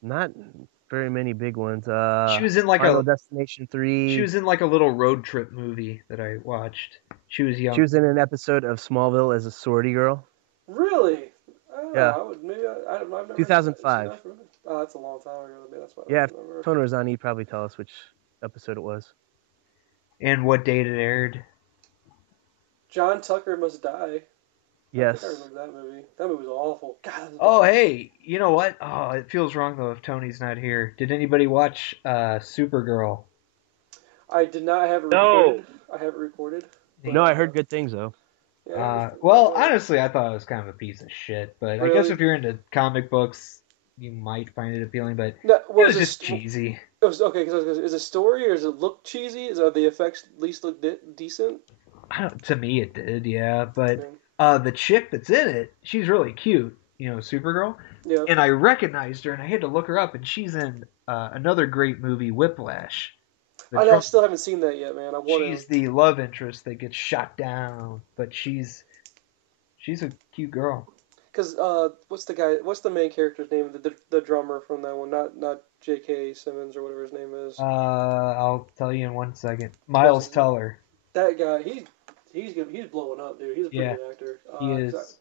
Not very many big ones. she was in like Final a Destination 3. she was in like a little road trip movie that I watched. She was young. She was in an episode of Smallville as a sorority girl. Really? I don't Yeah. know. I would maybe I've never 2005. seen that from- Oh, that's a long time ago. Maybe that's why I Yeah, don't remember. if Toner was on, he'd probably tell us which episode it was. And what date it aired. John Tucker Must Die. Yes. I think I remember that movie. That movie was awful. God. That was Oh, bad. hey, you know what? Oh, it feels wrong though if Tony's not here. Did anybody watch Supergirl? I did not have it No. recorded. I have it recorded. but, No, I heard good things, though. Yeah, Well, honestly, I thought it was kind of a piece of shit, but I guess Really? if you're into comic books, you might find it appealing, but No, it was was it just cheesy. It was okay because is it story or does it look cheesy? Are the effects at least look decent? To me, it did, yeah, but Yeah. the chick that's in it, she's really cute, you know, Supergirl, Yeah. and I recognized her, and I had to look her up, and she's in another great movie, Whiplash. I still haven't seen that yet, man. I want She's to. the love interest that gets shot down, but she's a cute girl. Because what's the main character's name? The drummer from that one, not J.K. Simmons or whatever his name is. I'll tell you in 1 second. Miles Teller. That guy, he's blowing up, dude. He's a pretty Yeah, good actor. he is.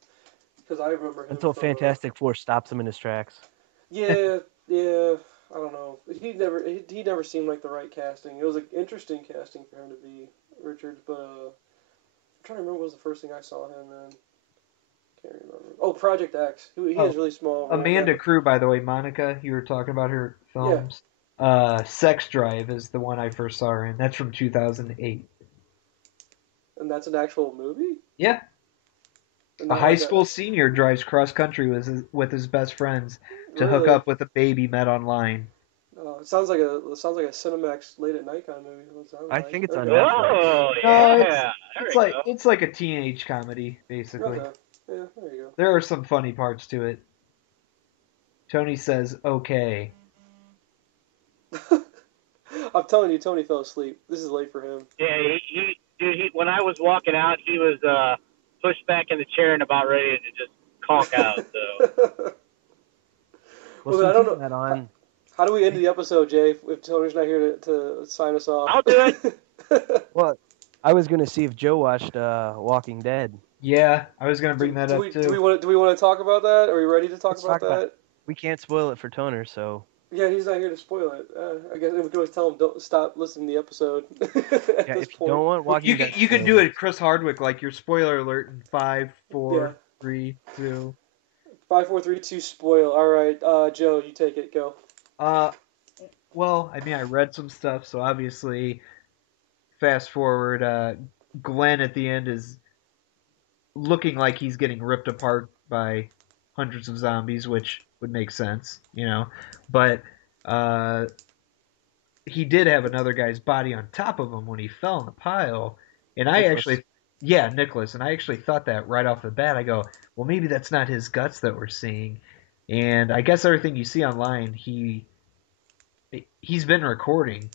Because I remember him Until from, Fantastic Four stops him in his tracks. Yeah. I don't know. He never seemed like the right casting. It was an interesting casting for him to be Richards, but I'm trying to remember what was the first thing I saw him in. Can't remember. Oh, Project X. He has really small. Amanda Crew, by the way, Monica. You were talking about her films. Sex Drive is the one I first saw her in. That's from 2008. And that's an actual movie? Yeah. And A not high like school senior drives cross country with his best friends to hook Really? up with a baby met online. It sounds like a Cinemax late at night kind of movie. What it sounds I like. think it's on Okay. Oh, No, yeah. it's like a teenage comedy, basically. Okay. Yeah, there you There are some funny parts to it. Tony says, okay. go. I'm telling you, Tony fell asleep. This is late for him. Yeah, when I was walking out, he was pushed back in the chair and about ready to just conk out. So. Well, Well, I since don't he's know. not on, How do we end the episode, Jay, if Tony's not here to sign us off? I'll do it. well, I was going to see if Joe watched Walking Dead. Yeah, I was going to bring that up too. Do we want to talk about that? Are we ready to talk about that? We can't spoil it for Toner, so. Yeah, he's not here to spoil it. I guess we can always tell him don't stop listening to the episode. Yeah, if you don't want Walking Dead, you can do it, Chris Hardwick, like your spoiler alert in 5, 4, 3, 2. 5, 4, 3, 2. Spoil. All right, Joe, you take it. Go. Well, I mean, I read some stuff, so obviously, fast forward, Glenn at the end is looking like he's getting ripped apart by hundreds of zombies, which would make sense, you know. But he did have another guy's body on top of him when he fell in the pile, and Nicholas, and I actually thought that right off the bat. I go, well, maybe that's not his guts that we're seeing, and I guess everything you see online, he's been recording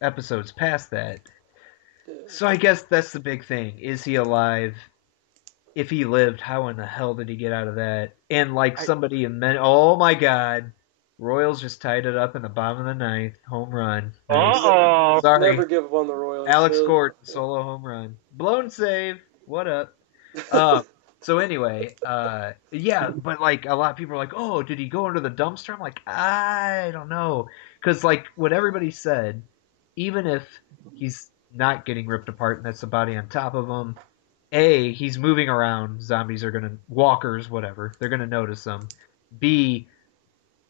episodes past that. So I guess that's the big thing. Is he alive? If he lived, how in the hell did he get out of that? And like somebody oh my God, Royals just tied it up in the bottom of the ninth, home run. Uh-oh. Sorry. Never give up on the Royals. Alex Gordon, solo home run. Blown save. What up? So anyway, yeah, but like a lot of people are like, oh, did he go under the dumpster? I'm like, I don't know. Because like what everybody said, even if he's not getting ripped apart, and that's the body on top of him. A, he's moving around. Zombies are gonna, walkers, whatever, they're gonna notice him. B,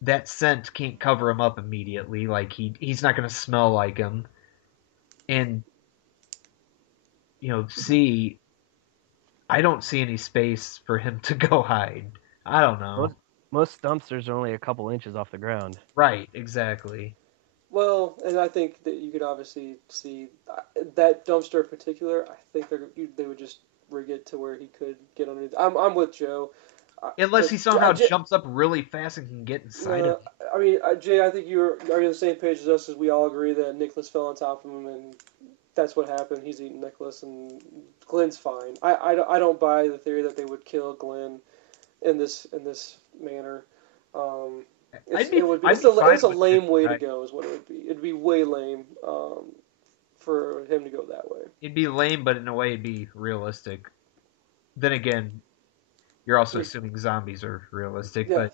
that scent can't cover him up immediately. Like he's not gonna smell like him. And C, I don't see any space for him to go hide. I don't know. Most dumpsters are only a couple inches off the ground. Right, exactly. Well, and I think that you could obviously see that dumpster in particular. I think they would just rig it to where he could get underneath. I'm with Joe. Unless he somehow jumps up really fast and can get inside of him. I mean, Jay, I think are on the same page as us, as we all agree that Nicholas fell on top of him, and that's what happened. He's eating Nicholas, and Glenn's fine. I don't buy the theory that they would kill Glenn in this manner. It's a lame way to go, is what it would be. It'd be way lame for him to go that way. It'd be lame, but in a way it'd be realistic. Then again, you're also assuming zombies are realistic, yeah,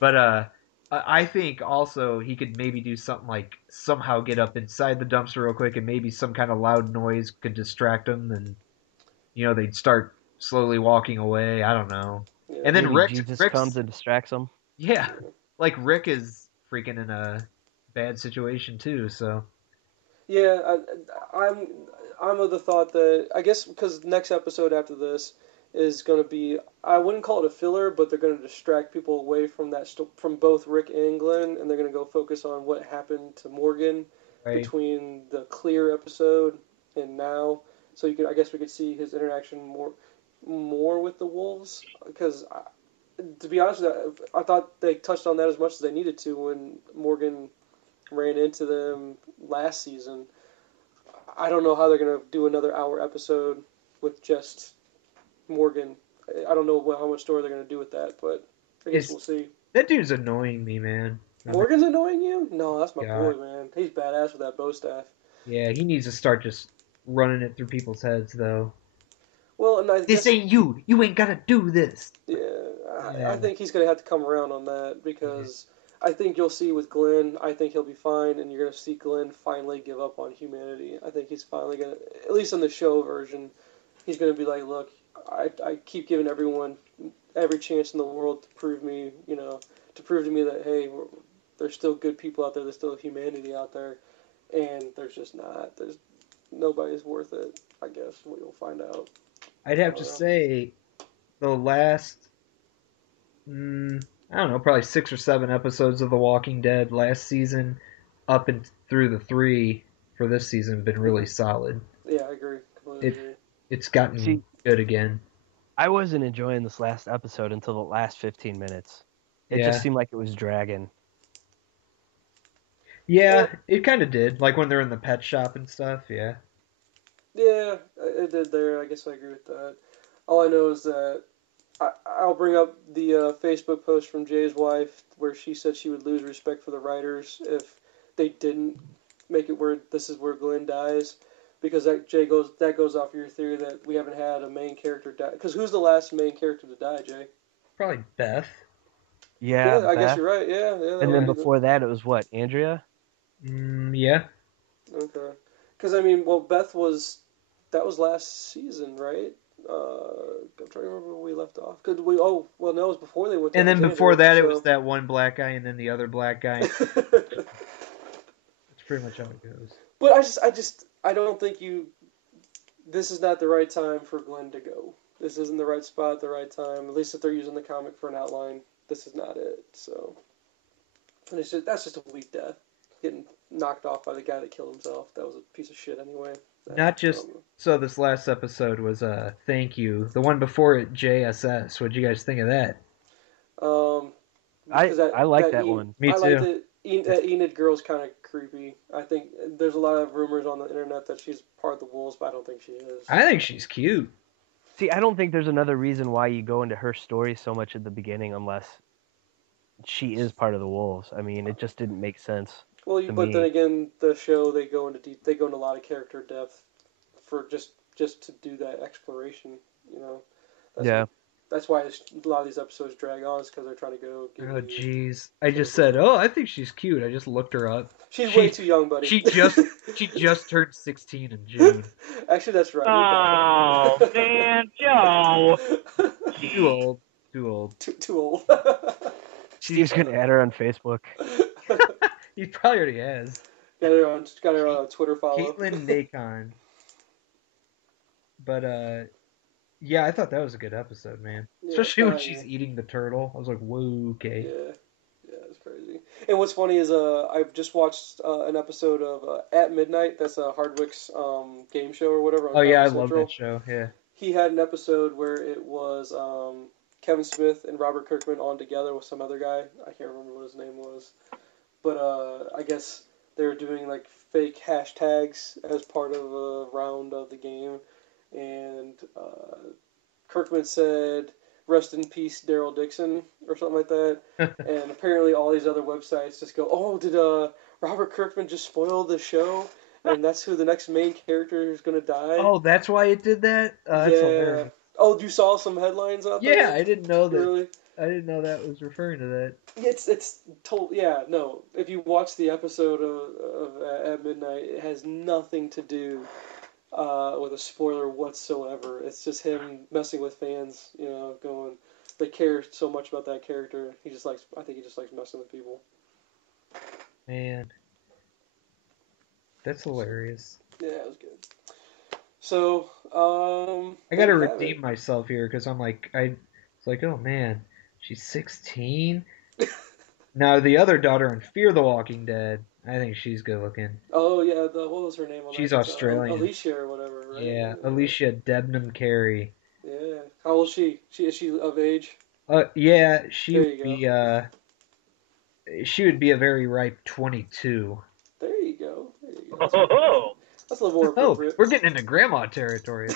but I think also he could maybe do something like somehow get up inside the dumpster real quick, and maybe some kind of loud noise could distract them, and they'd start slowly walking away. I don't know. Yeah. And then Rick comes and distracts them. Yeah, like Rick is freaking in a bad situation too. So yeah, I'm of the thought that, I guess because next episode after this is going to be, I wouldn't call it a filler, but they're going to distract people away from from both Rick and Glenn, and they're going to go focus on what happened to Morgan between the Clear episode and now. So I guess we could see his interaction more with the wolves, because to be honest, I thought they touched on that as much as they needed to when Morgan ran into them last season. I don't know how they're going to do another hour episode with just Morgan. I don't know how much story they're going to do with that, but I guess we'll see. That dude's annoying me, man. Morgan's annoying you? No, that's my boy, man. He's badass with that bow staff. Yeah, he needs to start just running it through people's heads, though. Well, and this ain't you. You ain't got to do this. Yeah, I think he's going to have to come around on that, because I think you'll see with Glenn, I think he'll be fine, and you're going to see Glenn finally give up on humanity. I think he's finally going to, at least in the show version, he's going to be like, look, I keep giving everyone every chance in the world to prove to me that, hey, there's still good people out there, there's still humanity out there, and there's just not. Nobody's worth it, I guess, what you'll find out. I'd have to say the last, I don't know, probably 6 or 7 episodes of The Walking Dead last season up and through the 3 for this season have been really solid. Yeah, I agree. Completely agree. It's gotten good again. I wasn't enjoying this last episode until the last 15 minutes. It just seemed like it was dragging. Yeah, it kind of did. Like when they're in the pet shop and stuff, yeah. Yeah, it did there. I guess I agree with that. All I know is that I'll bring up the Facebook post from Jay's wife where she said she would lose respect for the writers if they didn't make it where this is where Glenn dies. Because that goes off your theory that we haven't had a main character die. Because who's the last main character to die, Jay? Probably Beth. Yeah, I guess you're right. Yeah. And then before that, it was what, Andrea? Yeah. Okay. Because Beth that was last season, right? I'm trying to remember where we left off. No, it was before they went to And then before Andrea, that, it was that one black guy and then the other black guy. That's pretty much how it goes. But I don't think this is not the right time for Glenn to go. This isn't the right spot at the right time. At least if they're using the comic for an outline, this is not it. So, and that's just a weak death. Getting knocked off by the guy that killed himself. That was a piece of shit anyway. So this last episode was thank you. The one before it, JSS. What'd you guys think of that? I like that one. Me too. I liked it. That Enid girl's kind of creepy. I think there's a lot of rumors on the internet that she's part of the Wolves, but I don't think she is. I think she's cute. See, I don't think there's another reason why you go into her story so much at the beginning unless she is part of the Wolves. I mean, it just didn't make sense. Well, but then again, the show they go into a lot of character depth for just to do that exploration. Yeah. That's why a lot of these episodes drag on, is because they're trying to go. Oh, jeez. I just said, oh, I think she's cute. I just looked her up. She's way too young, buddy. She just turned 16 in June. Actually, that's right. Oh, man, Joe. Too old. Too old. Too old. Steve's gonna add her on Facebook. He probably already has. Got her on Twitter follow. Caitlin Nacon. But yeah, I thought that was a good episode, man. Yeah, especially when she's eating the turtle. I was like, whoa, okay. Yeah, it's crazy. And what's funny is I've just watched an episode of At Midnight. That's Hardwick's game show or whatever. On Oh yeah, I Comedy love Central. that show. Yeah. He had an episode where it was Kevin Smith and Robert Kirkman on together with some other guy. I can't remember what his name was, but I guess they were doing like fake hashtags as part of a round of the game, and Kirkman said, "Rest in peace, Daryl Dixon," or something like that. And apparently all these other websites just go, "Oh, did Robert Kirkman just spoil the show? And that's who the next main character is going to die?" Oh, that's why it did that? That's hilarious. Oh, you saw some headlines out there? Yeah, I didn't know that. Really? I didn't know that was referring to that. It's told. Yeah, no. If you watch the episode of At Midnight, it has nothing to do with a spoiler whatsoever. It's just him messing with fans. You know, going, they care so much about that character. He just likes. I think he just likes messing with people. Man, that's hilarious. Yeah, it was good. So, I gotta redeem myself here because I'm like, it's like, oh man, she's 16. Now the other daughter in Fear the Walking Dead, I think she's good looking. Oh yeah, what was her name? She's Australian. Alicia or whatever, right? Yeah, Alicia Debnam Carey. Yeah. How old is she? Is she of age? Yeah, she would be a very ripe 22. There you go. Oh. That's a little more appropriate. Oh, we're getting into grandma territory.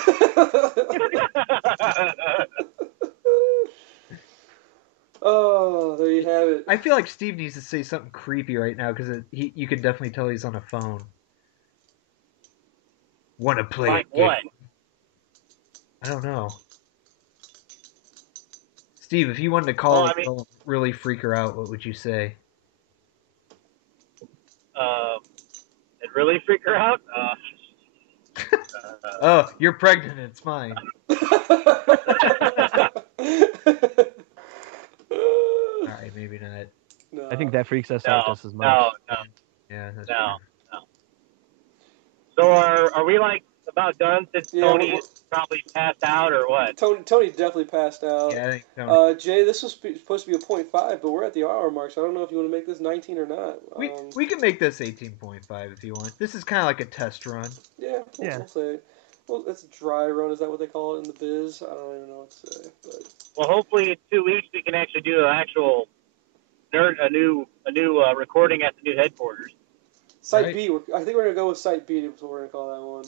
Oh, there you have it. I feel like Steve needs to say something creepy right now because you can definitely tell he's on a phone. Want to play like a game? What? I don't know. Steve, if you wanted to call a girl and really freak her out, what would you say? It really freak her out? Oh, you're pregnant. It's mine. Alright, maybe not. No. I think that freaks us out just as much. No. Yeah, that's No. So are we like about done since Tony's probably passed out or what? Tony definitely passed out. Yeah, I think Tony. Jay, this was supposed to be a 0.5, but we're at the hour mark, so I don't know if you want to make this 19 or not. We can make this 18.5 if you want. This is kind of like a test run. Yeah, we'll say. Well, it's a dry run. Is that what they call it in the biz? I don't even know what to say. But well, hopefully in 2 weeks we can actually do an actual a new recording at the new headquarters. Site B. I think we're gonna go with Site B. Is what we're gonna call that one.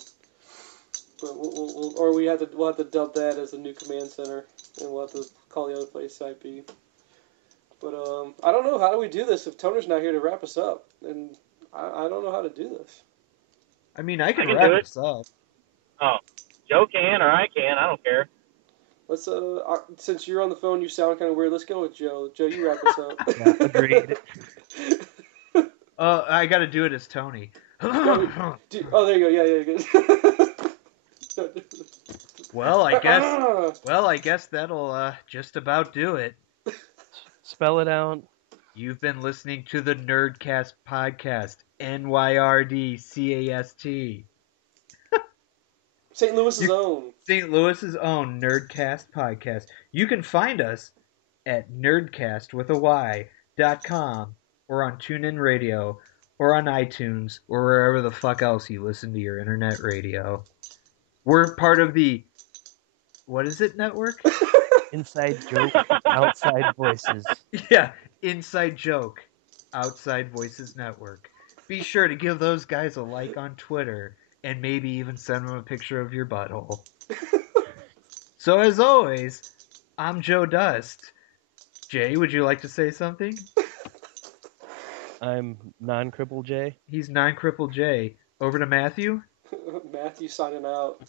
But we'll have to dub that as the new command center, and we'll have to call the other place Site B. But I don't know, how do we do this if Toner's not here to wrap us up, and I don't know how to do this. I mean, I can wrap us up. Oh, Joe can or I can. I don't care. Let's since you're on the phone, you sound kind of weird. Let's go with Joe. Joe, you wrap us up. Yeah, agreed. I got to do it as Tony. Oh, there you go. Yeah, good. Well, I guess that'll just about do it. Spell it out. You've been listening to the Nyrdcast podcast. NYRDCAST. St. Louis's own Nyrdcast podcast. You can find us at nerdcast.com or on TuneIn Radio or on iTunes or wherever the fuck else you listen to your internet radio. We're part of the, what is it, network? Inside Joke, Outside Voices. Yeah, Inside Joke, Outside Voices Network. Be sure to give those guys a like on Twitter and maybe even send them a picture of your butthole. So as always, I'm Joe Dust. Jay, would you like to say something? I'm non-cripple Jay. He's non-cripple Jay. Over to Matthew. Matthew signing out.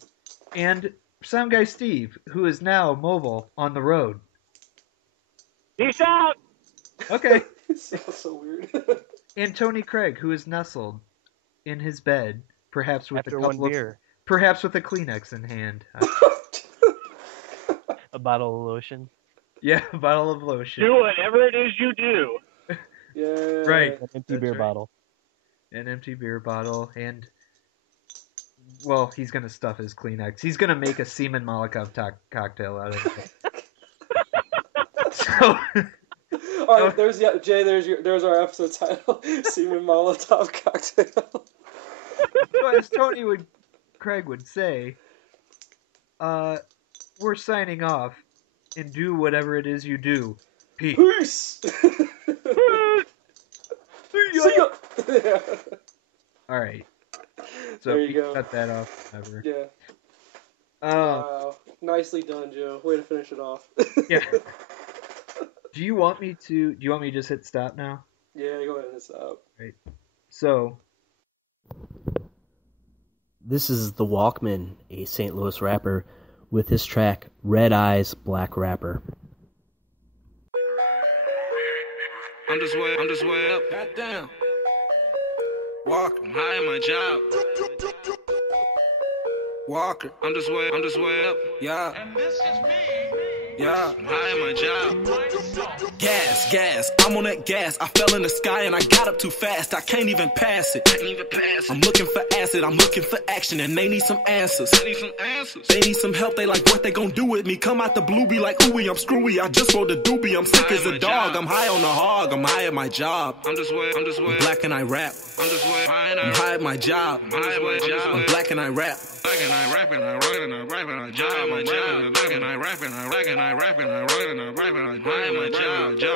And Sound guy Steve, who is now mobile on the road. Peace out. Okay. It sounds so weird. And Tony Craig, who is nestled in his bed, perhaps with After a one couple beer, perhaps with a Kleenex in hand. a bottle of lotion, Yeah, a bottle of lotion. Do whatever it is you do. Yeah. Right. an empty That's beer right. bottle. An empty beer bottle, and well, he's gonna stuff his Kleenex. He's gonna make a semen Molotov cocktail out of it. So, All right, Jay. There's our episode title: Semen Molotov Cocktail. so as Craig would say, we're signing off, and do whatever it is you do. Peace. Peace. See ya. Yeah. All right. So There you we go. cut that off. Whatever. Yeah. Wow. Nicely done, Joe. Way to finish it off. Yeah. Do you want me to just hit stop now? Yeah, go ahead and stop. Right. So, This is the Walkman, a St. Louis rapper, with his track Red Eyes Black Rapper. I'm just way up. Goddamn. Walker, I'm high in my job. Walker, I'm just way up. Yeah. And this is me. Yeah, I'm high in my job. Gas, I'm on that gas. I fell in the sky and I got up too fast. I can't even pass it. I'm looking for acid, I'm looking for action, and they need some answers. They need some help, they like what they gon' do with me. Come out the blue, be like, ooey, I'm screwy. I just rolled a doobie, I'm sick as a dog. I'm high on the hog, I'm high at my job. I'm black and I rap. I'm high at my job. I'm black and I rap.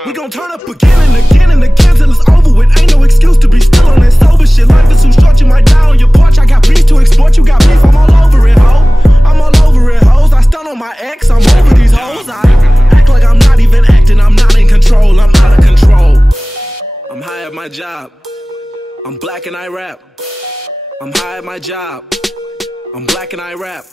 We gon' turn up again and again and again till it's over with. Ain't no excuse to be still on that sober shit. Life is too short, you might die on your porch. I got beef to export, you got beef, I'm all over it, ho. I'm all over it, hoes. I stun on my ex, I'm over these hoes. I act like I'm not even acting, I'm not in control, I'm out of control. I'm high at my job. I'm black and I rap. I'm high at my job. I'm black and I rap.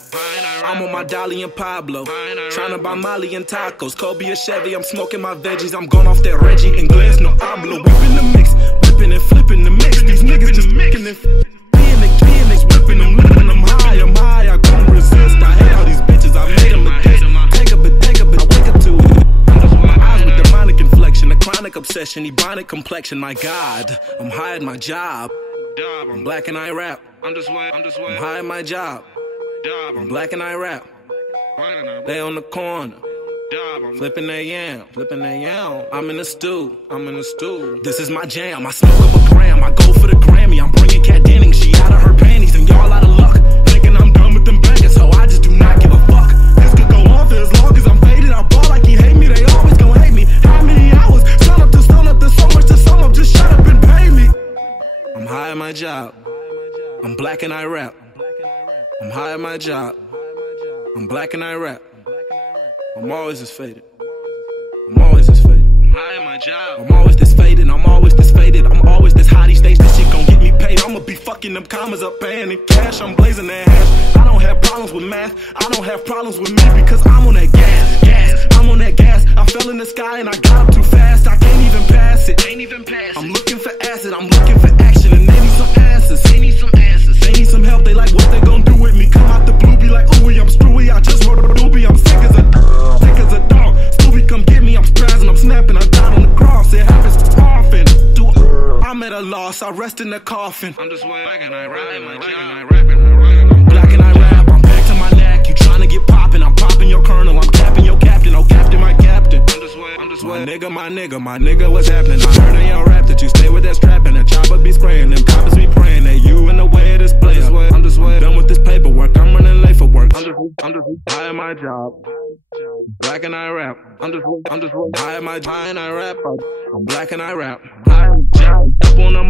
I'm on my Dolly and Pablo. Tryna buy Molly and tacos. Kobe and Chevy, I'm smoking my veggies. I'm going off that Reggie and Glass, no hablo. Whipping the mix, whipping and flipping the mix. These niggas just making it. Phoenix, whipping them, living them high. I'm high, I couldn't resist. I hate all these bitches, I made them a diss. Take a bit, I wake up to it. My eyes with demonic inflection, a chronic obsession, ebonic complexion. My God, I'm high at my job. I'm black and I rap. I'm high at my job. I'm black and I rap. They on the corner. Flipping their yam. I'm in the stew. This is my jam. I smoke up a gram. I go for the Grammy. I'm bringing Kat Denning. She out of her panties and y'all out of luck. Thinking I'm done with them bangers, so I just do not give a fuck. This could go on for as long as I'm faded. I ball like he hate me. They always gon' hate me. How many hours? Sun up, there's so much to sum up. Just shut up and pay me. I'm high at my job. I'm black and I rap. I'm high at my job. I'm black and I rap. I'm always this faded. I'm high at my job. I'm always this faded. I'm always this hottie stage. This shit gon' get me paid. I'ma be fucking them commas up, paying in cash. I'm blazing that hash. I don't have problems with math. I don't have problems with me because I'm on that gas. I'm on that gas. I fell in the sky and I got up too fast. I can't even pass it. I'm looking for acid. I'm looking for action, and they need some answers. They need some help. They like what they gon' do with me. Come out the blue, be like, ooey, I'm screwy. I just wrote a doobie. I'm sick as a dog. Scooby, come get me. I'm spazzing. I'm snapping. I died on the cross. It happens often. I'm at a loss. I rest in the coffin. I'm just black and I rap. I'm black and I rap. I'm back to my neck. You tryna get poppin'? I'm popping your colonel. I'm capping your captain. Oh, captain, my captain. I'm just my nigga, what's happening? I heard in your rap that you stay with that strap and the chopper be spraying. Them coppers be praying that you in the way of this play. I'm just done with this paperwork. I'm running late for work. I'm just high at my job. Black and I rap. I'm just high at my high and I rap. I'm black and I rap. High at my job. Up on the